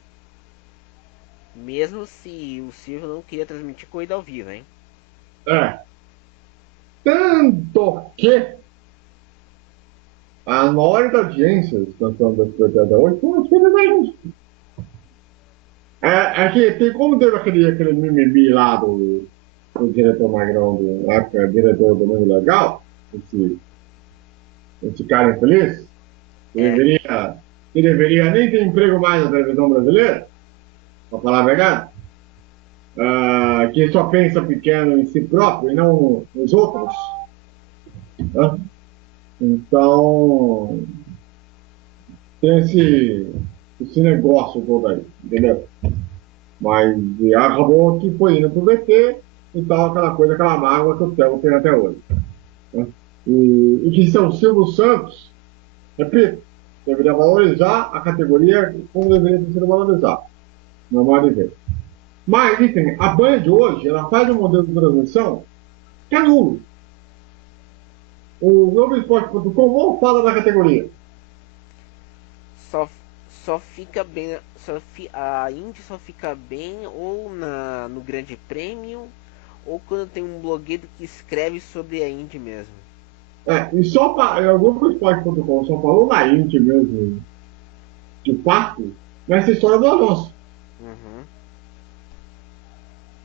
Mesmo se o Silvio não queria transmitir corrida ao vivo, hein? É. Tanto que a maior da audiência da SBT até hoje foi as coisas da Indy. É que tem como teve aquele mimimi lá do diretor Magrão, na época, diretor do Mundo Legal, esse cara infeliz, que É, deveria nem ter emprego mais na televisão brasileira, para falar a verdade, que só pensa pequeno em si próprio e não nos outros. Né? Então, tem esse negócio todo aí, entendeu? Mas acabou que foi indo pro VT, então aquela coisa, aquela mágoa que o Theo tem até hoje. Né? E que seu Silvio Santos, repito, deveria valorizar a categoria como deveria ter sido valorizado, no modo de ver. Mas, enfim, a Band hoje, ela faz um modelo de transmissão que é nulo. O Globoesporte.com não fala da categoria. só, só fica bem. A Indy só fica bem ou no Grande Prêmio ou quando tem um blogueiro que escreve sobre a Indy mesmo. E só o Globoesporte.com só falou na Indy mesmo, de fato, nessa história do Alonso. Uhum.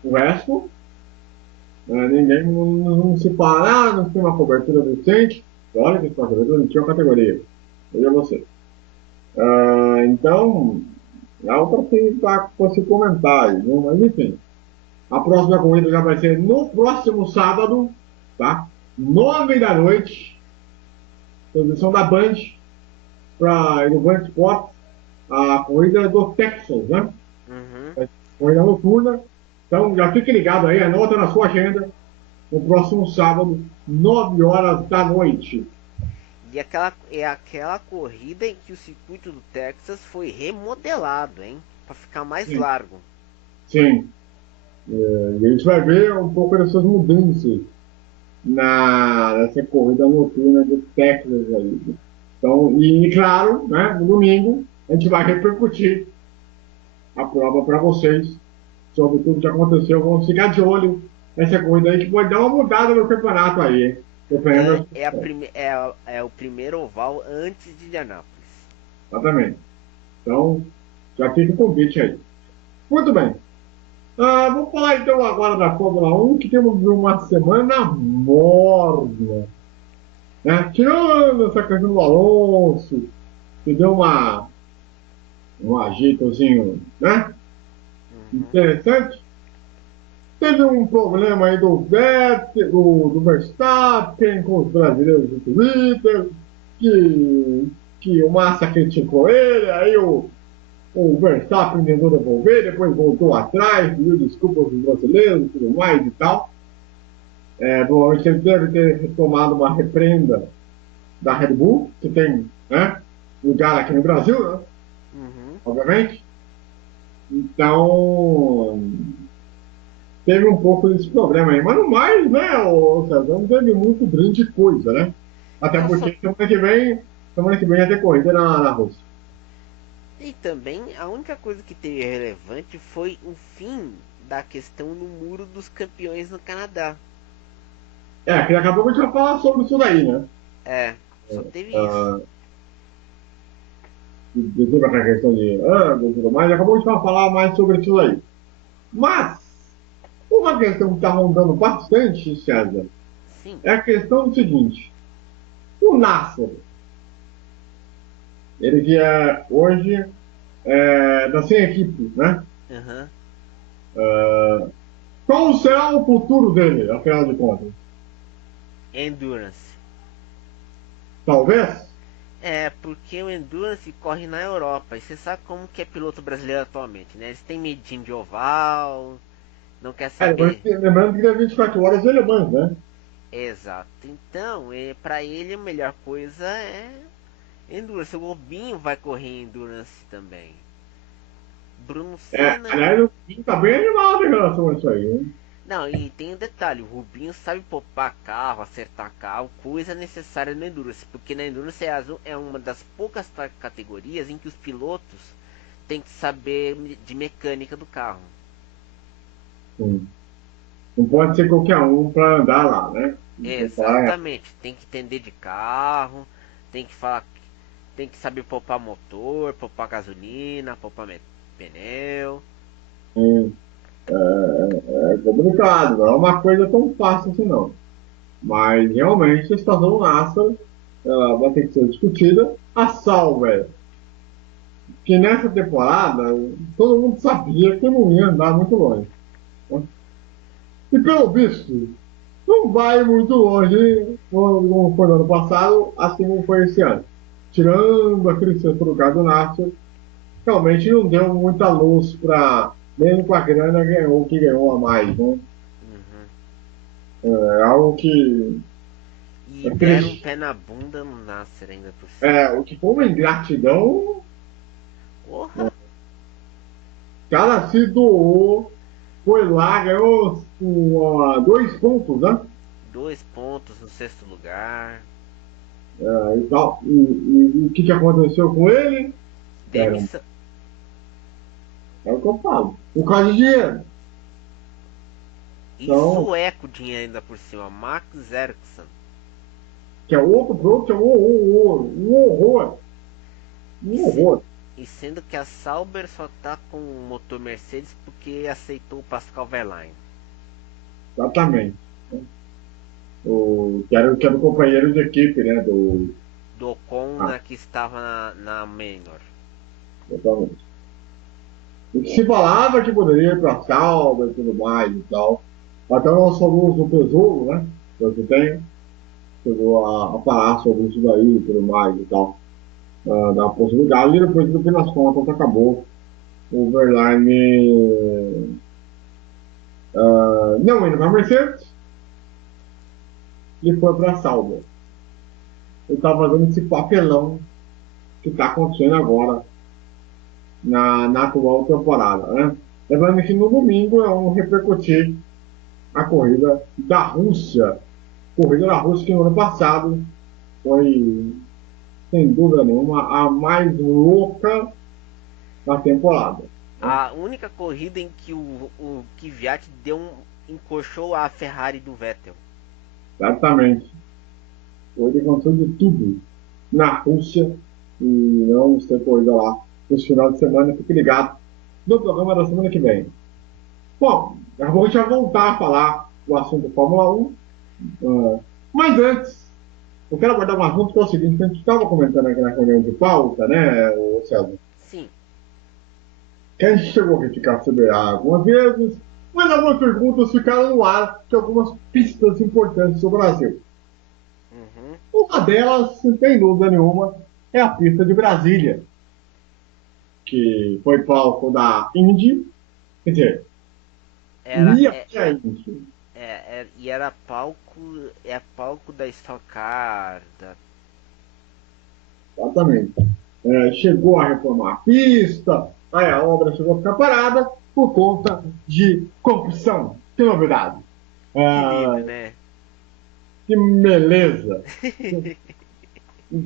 O resto, ninguém não se fala, não tem uma cobertura decente. Olha que esse cobertura não tinha uma categoria. Veja você. Então, é algo para se comentar. Né? Mas, enfim, a próxima corrida já vai ser no próximo sábado, tá? 9 da noite, transmissão da Band, no Band Sport, a corrida do Texas, né? Uhum. Corrida noturna. Então, já fique ligado aí, anota na sua agenda, no próximo sábado, 9 horas da noite. E aquela corrida em que o circuito do Texas foi remodelado, hein? Para ficar mais Sim. largo. Sim. E a gente vai ver um pouco dessas mudanças nessa corrida noturna do Texas aí. Então, e claro, né, no domingo, a gente vai repercutir a prova para vocês sobre tudo que aconteceu. Vamos ficar de olho nessa corrida aí que pode dar uma mudada no campeonato aí, hein? É o primeiro oval antes de Indianápolis. Exatamente. Então, já fica o convite aí. Muito bem. Vamos falar então agora da Fórmula 1, que temos uma semana morna. Né? Tirando essa questão do Alonso, que deu um ajeitozinho, né? interessante. Teve um problema aí do Verstappen com os brasileiros do Twitter, que o Massa criticou ele, aí o Verstappen tentou devolver, depois voltou atrás, pediu desculpas aos brasileiros e tudo mais e tal. Provavelmente ele deve ter tomado uma repreenda da Red Bull, que tem, né, lugar aqui no Brasil, né? Obviamente. Então, teve um pouco desse problema aí. Mas no mais, né, o César, não teve muito grande coisa, né? Até Não, porque semana que vem ia ter corrida na Rússia. e também a única coisa que teve relevante foi o fim da questão no Muro dos Campeões no Canadá. Que daqui a pouco a gente vai falar sobre isso daí, né? Só teve isso. Uh, de toda a questão de ângulo e tudo mais, acabou de falar mais sobre isso aí. Mas, uma questão que está rondando bastante, César, Sim. é a questão do seguinte: o Nasser, ele que é hoje da sem equipe, né? Qual será o futuro dele, afinal de contas? Endurance. Talvez? Porque o Endurance corre na Europa. E você sabe como que é piloto brasileiro atualmente, né? Eles têm medinho de oval, não quer saber. Lembrando que ele é 24 horas de Le Mans, né? Exato. Então, pra ele a melhor coisa é Endurance. O Rubinho vai correr Endurance também. Bruno Senna. Aliás, o Rubinho tá bem animado em relação a isso aí, hein? Não, e tem um detalhe, o Rubinho sabe poupar carro, acertar carro, coisa necessária no Endurance, porque na Endurance é uma das poucas categorias em que os pilotos têm que saber de mecânica do carro. Sim. Não pode ser qualquer um para andar lá, né? Exatamente, tem que entender de carro, tem que falar, tem que saber poupar motor, poupar gasolina, poupar pneu. É complicado, não é uma coisa tão fácil assim não. Mas realmente a situação do NASA ela vai ter que ser discutida. A Sauber, que nessa temporada todo mundo sabia que não ia andar muito longe. E pelo visto, não vai muito longe como foi no ano passado, assim como foi esse ano. Tirando aquele sexto lugar do Nasser, realmente não deu muita luz para, mesmo com a grana, ganhou o que ganhou a mais. Né? É algo que. E deram um pé na bunda no Nasser ainda por cima. O que foi uma ingratidão. Porra! O cara se doou, foi lá, ganhou 2 pontos, né? 2 pontos no sexto lugar. E tal. E o que aconteceu com ele? Demissão. É o que eu falo. Por causa de dinheiro. E Então, sueco dinheiro ainda por cima. Max Eriksen. que é outro produto, que é um horror. Um horror. E sendo que a Sauber só tá com o motor Mercedes porque aceitou o Pascal Wehrlein. Exatamente. Que era o companheiro de equipe, né? Do Ocon que estava na Manor. Exatamente. E que se falava que poderia ir para Sauber e tudo mais e tal. Até o nosso famoso Tesouro, né? Que eu tenho, chegou a falar sobre isso daí e tudo mais e tal. Da possibilidade, e depois, no fim das contas, acabou o Verlaine não indo para a Mercedes e foi para a Sauber. Ele está fazendo esse papelão que está acontecendo agora na atual temporada. Né? Lembrando que no domingo vamos repercutir a corrida da Rússia. Corrida da Rússia que no ano passado foi, sem dúvida nenhuma, a mais louca da temporada. A única corrida em que o Kvyat encoxou a Ferrari do Vettel. Exatamente. Hoje aconteceu de tudo na Rússia e não vamos ter corrida lá nesse final de semana. Fique ligado no programa da semana que vem. Bom, a gente vai voltar a falar do assunto Fórmula 1. Mas antes, eu quero abordar um assunto que é o seguinte, que a gente estava comentando aqui na reunião de pauta, né, César? Sim. que a gente chegou a criticar a CBA algumas vezes, mas algumas perguntas ficaram no ar de algumas pistas importantes do Brasil. Uhum. Uma delas, sem dúvida nenhuma, é a pista de Brasília, que foi palco da Indy, quer dizer, Era, ia ser a Indy. e era palco da Stock Car, Exatamente. Chegou a reformar a pista, aí a obra chegou a ficar parada por conta de corrupção. Que novidade. Que lindo, Ah, né? que beleza.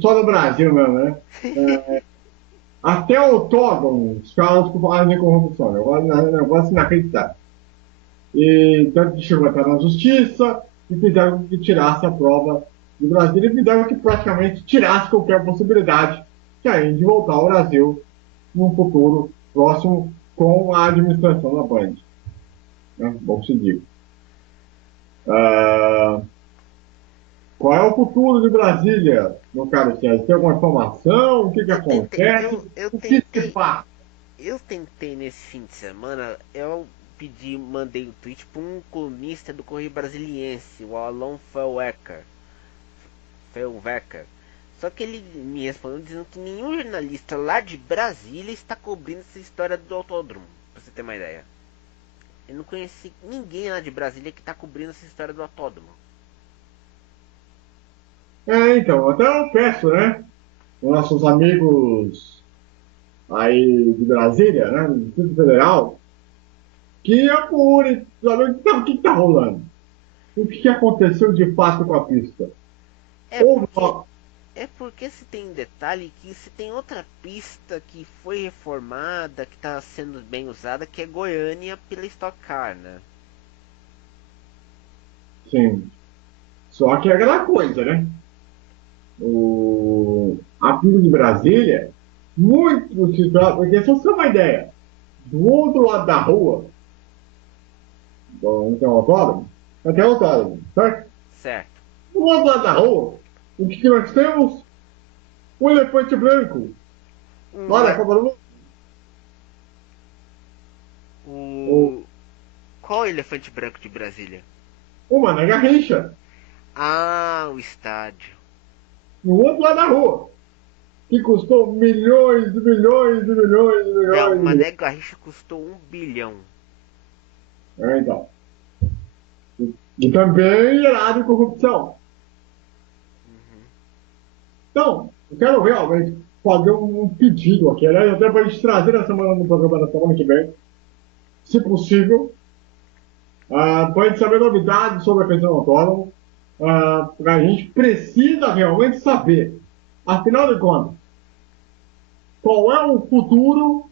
Só no Brasil mesmo, né? Até autódromos, os carros que fazem corrupção. Negócio inacreditável. E tanto que chegou até na justiça e fizeram que tirasse a prova do Brasil e fizeram que praticamente tirasse qualquer possibilidade de a Indy voltar ao Brasil num futuro próximo com a administração da Band. Né? Bom seguir. Ah, qual é o futuro de Brasília, meu caro Sérgio? Tem alguma informação? O que, que Eu tentei, acontece? O que se faz? eu tentei nesse fim de semana, mandei o tweet para um colunista do Correio Brasiliense, o Alon Felvecker. Só que ele me respondeu dizendo que nenhum jornalista lá de Brasília está cobrindo essa história do autódromo, pra você ter uma ideia. Eu não conheci ninguém lá de Brasília que está cobrindo essa história do autódromo. Então, até eu peço, né? Os nossos amigos aí de Brasília, né? Do Distrito Federal, que apure, saber o que está rolando. O que aconteceu de fato com a pista. É Houve porque uma... se tem detalhe que se tem outra pista que foi reformada, que está sendo bem usada, que é Goiânia pela Stock Car, né? Sim. Só que é aquela coisa, né? A pista de Brasília, muito se trata, porque se você tem uma ideia, do outro lado da rua, onde tem um autódromo, até o autódromo, certo? Certo. Do outro lado da rua, o que nós temos? Um elefante branco, lá da Uhum. Copa do Mundo. O, O Qual é o elefante branco de Brasília? o Mané Garrincha, Ah, o estádio. no outro lado da rua, que custou milhões e milhões e milhões e Não, o milhões e milhões. Mané Garrincha custou 1 bilhão. Então. E também gerado em corrupção. Uhum. Então, eu quero realmente fazer um pedido aqui, né? Até para a gente trazer na semana no programa da semana que vem, se possível, para a gente saber novidades sobre a questão autônoma. A gente precisa realmente saber, afinal de contas, qual é o futuro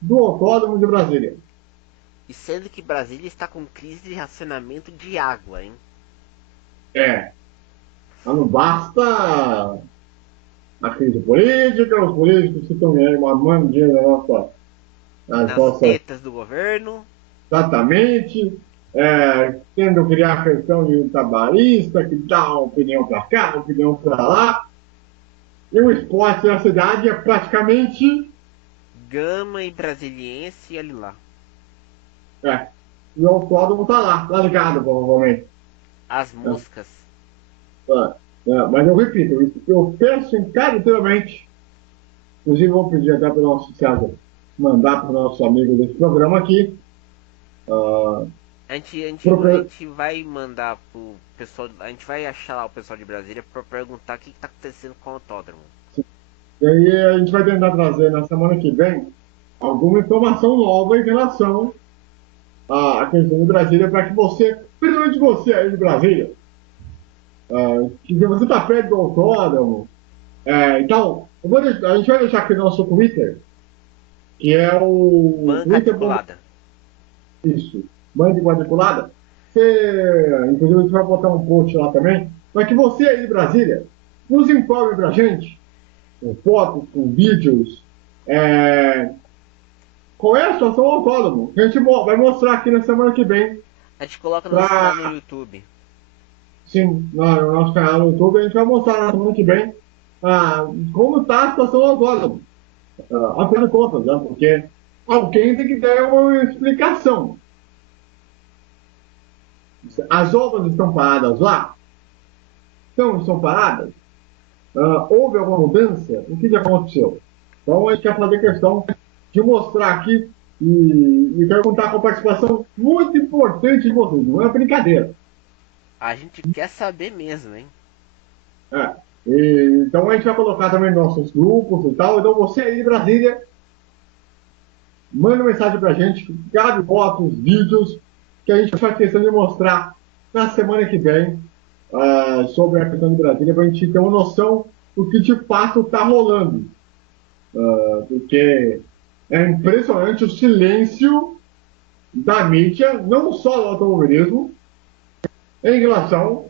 do autódromo de Brasília. E sendo que Brasília está com crise de racionamento de água, hein? É, mas não basta a crise política, os políticos que estão mamando dinheiro nas Nas nossas, tetas do governo. exatamente, tendo criar a questão de um trabalhista que dá uma opinião para cá, uma opinião para lá, e o esporte da cidade é praticamente, Gama e Brasiliense e olha lá. é, e o autódromo está lá, ligado, provavelmente. As É, moscas. mas eu repito, eu peço encarecidamente, inclusive vou pedir até para o nosso César mandar para os nossos amigos desse programa aqui, uh, A gente vai mandar pro pessoal. A gente vai achar lá o pessoal de Brasília para perguntar o que está acontecendo com o autódromo. e aí a gente vai tentar trazer na semana que vem alguma informação nova em relação à questão de Brasília, para que você, principalmente você aí de Brasília, que você está perto do autódromo, então, a gente vai deixar aqui no nosso Twitter, que é o Banca Twitter. articulada. Isso, mande quadriculada. Você, inclusive, a gente vai botar um post lá também, para que você aí de Brasília nos informe para a gente, com fotos, com vídeos, qual é a situação do autódromo. A gente vai mostrar aqui na semana que vem, A gente coloca no nosso canal no pra, YouTube. sim, no nosso canal no YouTube, a gente vai mostrar na semana que vem como está a situação do autódromo. Afinal de contas, né, porque alguém tem que dar uma explicação. As obras estão paradas lá? Estão paradas? Houve alguma mudança? O que aconteceu? Então a gente quer fazer questão de mostrar aqui e quero contar com a participação muito importante de vocês. Não é brincadeira. A gente quer saber mesmo, hein? É. Então a gente vai colocar também nossos grupos e tal. Então você aí de Brasília, manda mensagem pra gente, grave fotos, vídeos, que a gente faz questão de mostrar na semana que vem sobre a questão de Brasília, para a gente ter uma noção do que de fato está rolando. Porque é impressionante o silêncio da mídia, não só do automobilismo, em relação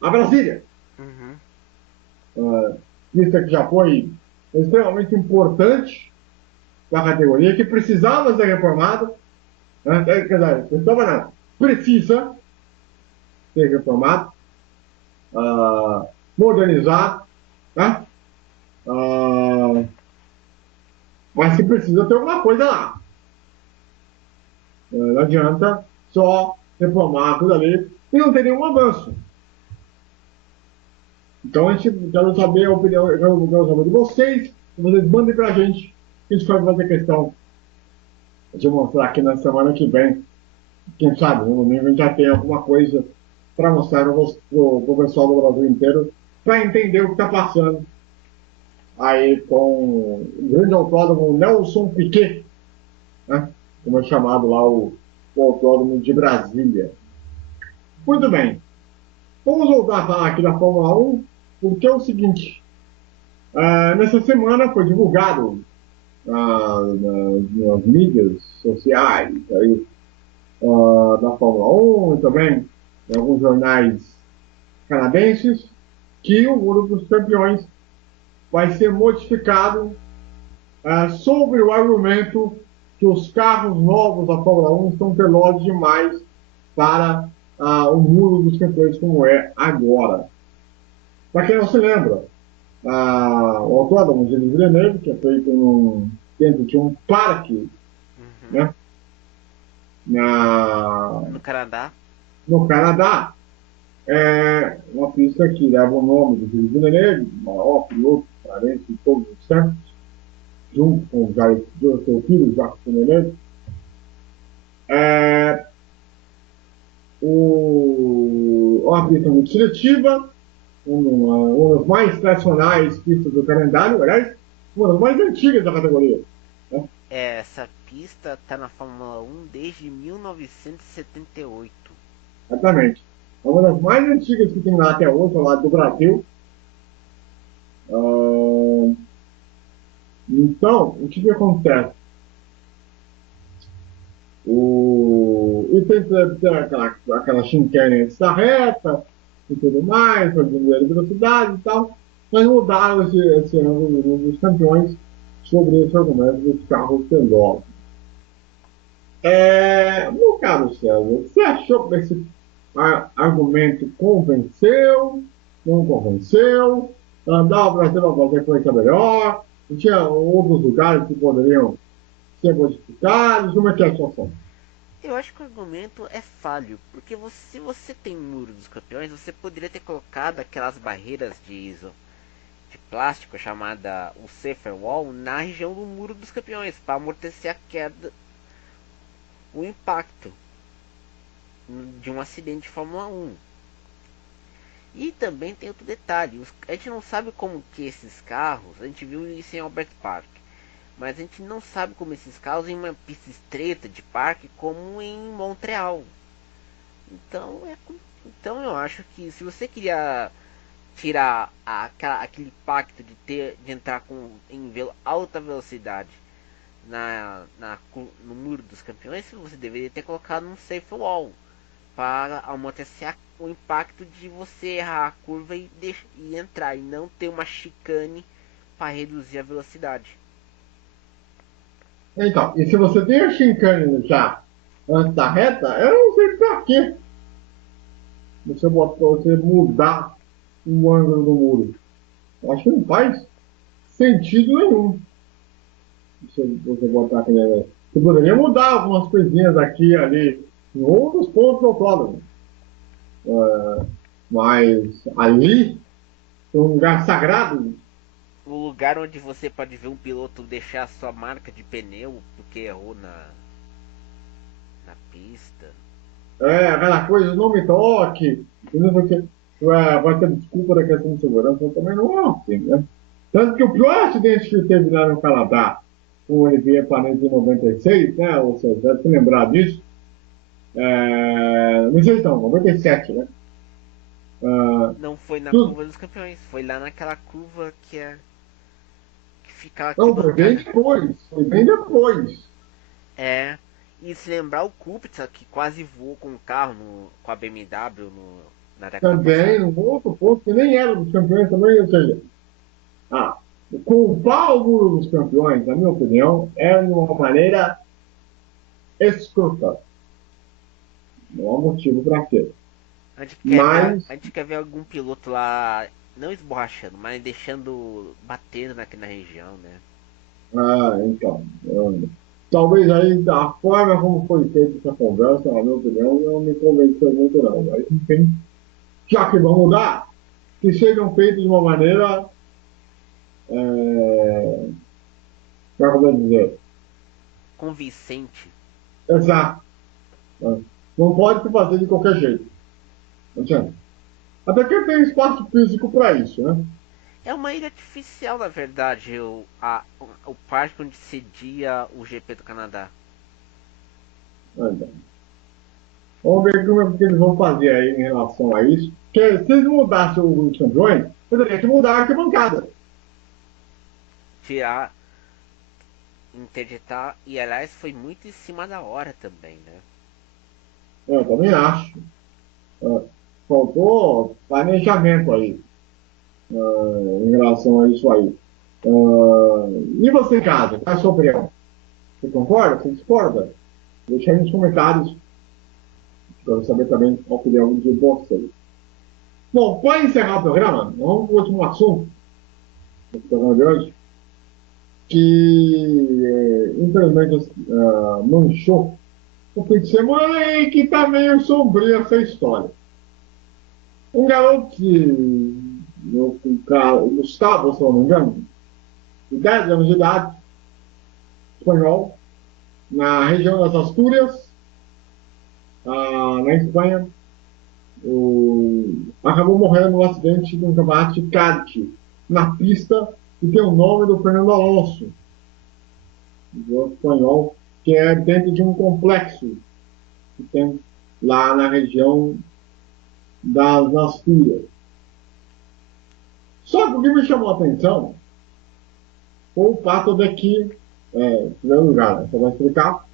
a Brasília. Uhum. Isso que já foi extremamente importante da categoria, que precisava ser reformada, né? Quer dizer, precisava não, precisa ser reformado, modernizado, né? Mas se precisa ter alguma coisa lá. Não adianta só reformar tudo ali e não ter nenhum avanço. Então a gente quer saber a opinião, quero saber de vocês mandem pra gente, que a gente vai fazer questão de mostrar aqui na semana que vem. Quem sabe, no domingo a gente já tem alguma coisa para mostrar para o pessoal do Brasil inteiro, para entender o que está passando aí com o grande autódromo Nelson Piquet, né? Como é chamado lá o autódromo de Brasília. Muito bem, vamos voltar a falar aqui da Fórmula 1, porque é o seguinte, nessa semana foi divulgado nas mídias sociais aí, da Fórmula 1 e também em alguns jornais canadenses, que o Muro dos Campeões vai ser modificado sobre o argumento que os carros novos da Fórmula 1 estão velozes demais para o Muro dos Campeões como é agora. Para quem não se lembra, o autódromo de Villeneuve, que é feito dentro de um parque, né, No Canadá. no Canadá, é uma pista que leva o nome do Gilles Villeneuve, maior piloto parente de todos os tempos, junto com o seu filho, Jacques Villeneuve. Uma pista muito seletiva, uma das mais tradicionais pistas do calendário, aliás, uma das mais antigas da categoria. Né? Essa pista tá na Fórmula 1 desde 1978. Exatamente. É uma das mais antigas que tem lá até hoje, ao lado do Brasil. Então, o que acontece? E tem aquela chicane antes da reta e tudo mais, para diminuir a velocidade e tal. Mas mudaram esse ano dos campeões sobre esse argumento dos carros velozes. Meu caro César, você achou que esse argumento convenceu? Não convenceu? Dava para ter uma consequência melhor? Tinha outros lugares que poderiam ser modificados? Como é que é a situação? Eu acho que o argumento é falho, porque se você tem um Muro dos Campeões, você poderia ter colocado aquelas barreiras de plástico chamada o Safer Wall na região do Muro dos Campeões para amortecer a queda, o impacto de um acidente de Fórmula 1. E também tem outro detalhe, a gente não sabe como que esses carros, a gente viu isso em Albert Park, mas a gente não sabe como esses carros em uma pista estreita de parque como em Montreal. Então eu acho que se você queria tirar aquele impacto de entrar em alta velocidade no Muro dos Campeões, você deveria ter colocado um safe wall para amortecer o impacto de você errar a curva e entrar, e não ter uma chicane para reduzir a velocidade. Então, e se você tem a chicane já antes da reta, eu não sei para quê você mudar o ângulo do muro. Eu acho que não faz sentido nenhum. você botar aqui, né? Você poderia mudar algumas coisinhas aqui e ali, em outros pontos do autódromo. Mas ali, é um lugar sagrado. O lugar onde você pode ver um piloto deixar a sua marca de pneu porque errou na pista. Aquela coisa, não me toque, e não sei o que. Vai ter desculpa da questão de segurança, mas também não é assim, né? Tanto que o pior acidente que teve lá no Canadá, com o Olivier Panis em 96, né? Ou seja, deve se lembrar disso. Não sei então, 97, né? Ah, Não foi na tudo, curva dos campeões, foi lá naquela curva que fica a não, foi bem arquibancada. depois, foi bem depois. É. E se lembrar o Kubica que quase voou com o carro com a BMW na década Também, passada. num outro ponto, que nem era dos campeões também, ou seja, ah, culpar o muro dos campeões, na minha opinião, é de uma maneira escrota. Não há motivo para quê. A Mas, gente quer ver algum piloto lá, não esborrachando, mas deixando batendo aqui na região, né? então, talvez aí a forma como foi feita essa conversa, na minha opinião, não me convenceu muito não. Mas, enfim, já que vão mudar, que sejam feitos de uma maneira, como eu vou dizer, Convincente. exata. Né? Não pode se fazer de qualquer jeito. Não adianta. Até que tem espaço físico para isso, né? É uma ilha artificial, na verdade, o parque onde cedia o GP do Canadá. Então, vamos ver como é que eles vão fazer aí em relação a isso. Porque se eles mudassem os campeões, poderia que mudar a arquibancada. Tirar, interditar, e aliás foi muito em cima da hora também, né? Eu também acho. É, faltou planejamento aí, em relação a isso aí. E você em casa, qual é a sua opinião? Você concorda? Você discorda? Deixa aí nos comentários para eu saber também a opinião de vocês. Bom, para encerrar o programa, vamos para o último assunto do programa de hoje, que infelizmente manchou o fim de semana e que está meio sombria essa história. Um garoto Gustavo, se não me engano, de 10 anos de idade, espanhol, na região das Astúrias, na Espanha, acabou morrendo no acidente de um campeonato de kart na pista que tem o nome do Fernando Alonso, do espanhol, que é dentro de um complexo que tem lá na região das Astúrias. Só que o que me chamou a atenção foi o fato de que, em primeiro lugar, você vai explicar,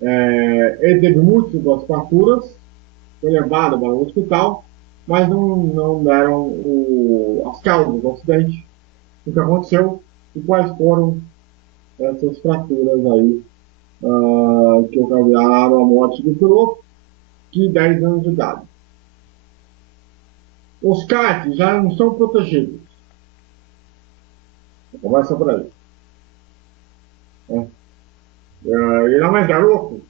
ele teve múltiplas fraturas, foi levado para o hospital, mas não deram as causas do acidente, o que aconteceu e quais foram essas fraturas aí que ocasionaram a morte do piloto, de 10 anos de idade. Os karts já não são protegidos. Começa por aí. Né? Ele é mais garoto,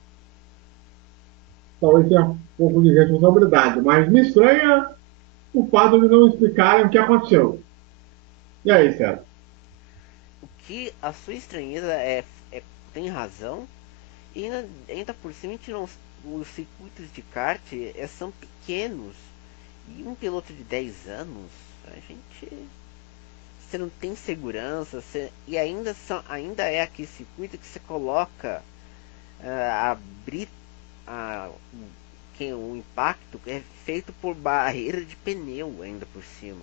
talvez tenha um pouco de responsabilidade, mas me estranha o fato de não explicarem o que aconteceu. E aí, Sérgio? O que a sua estranheza tem razão, e ainda por cima os circuitos de kart são pequenos. E um piloto de 10 anos, a gente. Você não tem segurança, e ainda é aquele circuito que você coloca abrir o impacto é feito por barreira de pneu ainda por cima.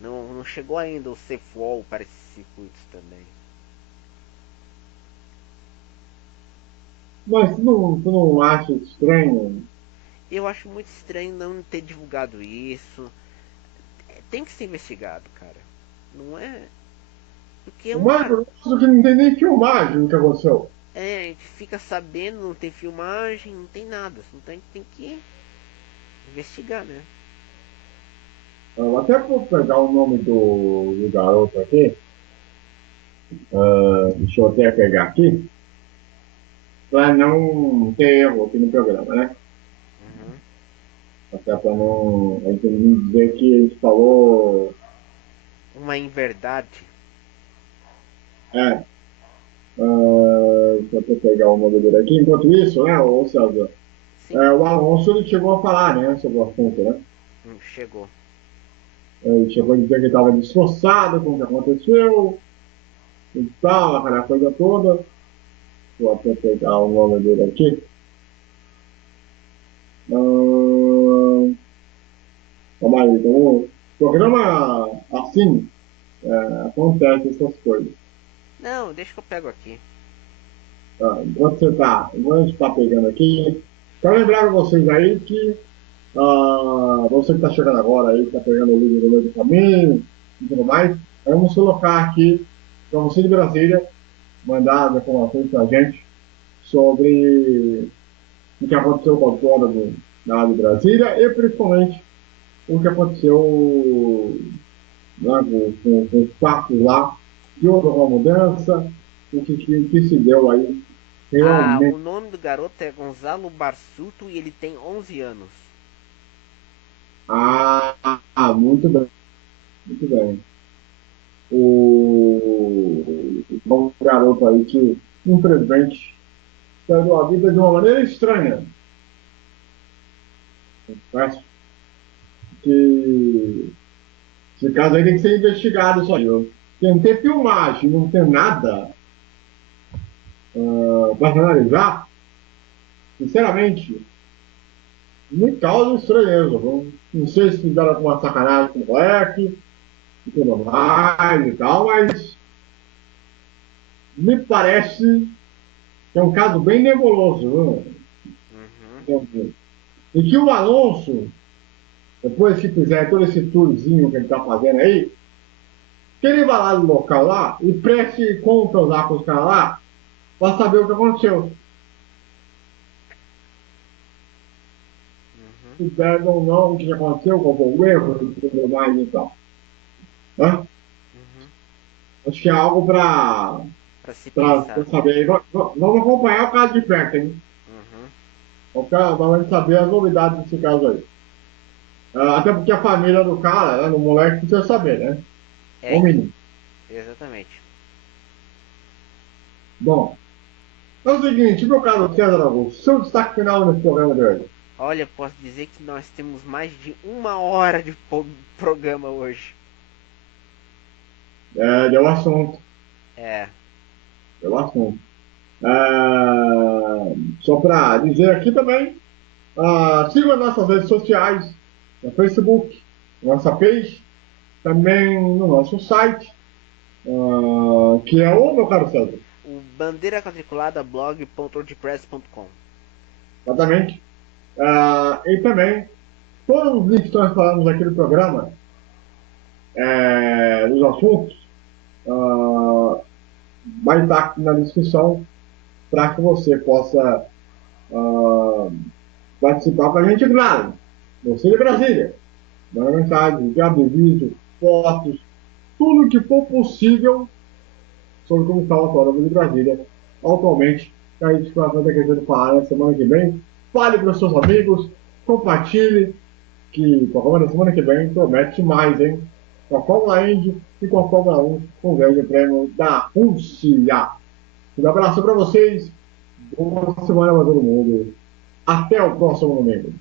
Não chegou ainda o Cefol para esses circuitos também. Mas tu não acha estranho? Eu acho muito estranho não ter divulgado isso. Tem que ser investigado, cara. Não é. Porque é O um mais garoto. curioso é que não tem nem filmagem do que aconteceu. É, a gente fica sabendo, não tem filmagem, não tem nada. Então a gente tem que investigar, né? Eu até vou pegar o nome do garoto aqui, Deixa eu até pegar aqui, para não ter erro aqui no programa, né? Uhum. Até para não a gente não dizer que a gente falou. Uma inverdade. É, deixa eu até pegar o nome dele aqui. Enquanto isso, né, ô César, Sim, o Alonso ele chegou a falar, né, sobre o assunto, né? chegou. Ele chegou a dizer que ele estava destroçado com o que aconteceu e tal, aquela coisa toda. Vou até pegar o nome dele aqui. Ahn, Calma aí, então, programa assim, acontece essas coisas. Não, deixa que eu pego aqui. Tá? Enquanto a gente está pegando aqui, quero lembrar para vocês aí que você que está chegando agora aí, está pegando o vídeo no meio do caminho e tudo mais, vamos colocar aqui para você de Brasília mandar as informações para a gente sobre o que aconteceu com a autódromo na de Brasília e principalmente o que aconteceu, né, com os fatos lá, que houve uma mudança, o que se deu aí Ah, o realmente. nome do garoto é Gonzalo Barsuto e ele tem 11 anos. Muito bem, muito bem. O garoto aí que, infelizmente, perdeu a vida de uma maneira estranha. Acho que esse caso aí tem que ser investigado só. Porque não tem filmagem, não tem nada para analisar, sinceramente, me causa estranheza. Não sei se fizeram alguma sacanagem com o moleque e tudo mais e tal, mas me parece que é um caso bem nebuloso. Uhum. Né? E que o Alonso, depois que fizer todo esse tourzinho que ele está fazendo aí, que ele vá lá no local lá e preste contas lá com os caras lá para saber o que aconteceu. Uhum. Se deve ou não o que aconteceu, qual foi o erro e tudo mais e tal. Né? Uhum. Acho que é algo Pra se para pensar. saber aí. Vamos acompanhar o caso de perto, hein? Uhum. Vamos saber as novidades desse caso aí. Até porque a família do cara, né, do moleque, precisa saber, né? É, O mínimo. exatamente. Bom, é o seguinte, meu caro César Augusto, seu destaque final nesse programa de hoje. Olha, posso dizer que nós temos mais de 1 hora de programa hoje. Deu assunto, É. deu assunto. Só para dizer aqui também, siga as nossas redes sociais, no Facebook, nossa page, também no nosso site, que é o, meu caro César, O bandeira quadriculada blog.wordpress.com. exatamente. E também, todos os links que nós falamos aqui no programa, dos assuntos, ah, vai estar aqui na descrição para que você possa ah, participar com a gente, claro. Você de Brasília. Manda mensagem, grave vídeo, fotos, tudo que for possível sobre como está o autódromo de Brasília atualmente. A gente vai fazer questão de falar na semana que vem. Fale para os seus amigos, compartilhe, que com a Fórmula da semana que vem promete mais, hein? Com a Fórmula Indy e com a Fórmula 1, com o Grande Prêmio da Rússia. Um abraço para vocês, boa semana para todo mundo. Até o próximo domingo.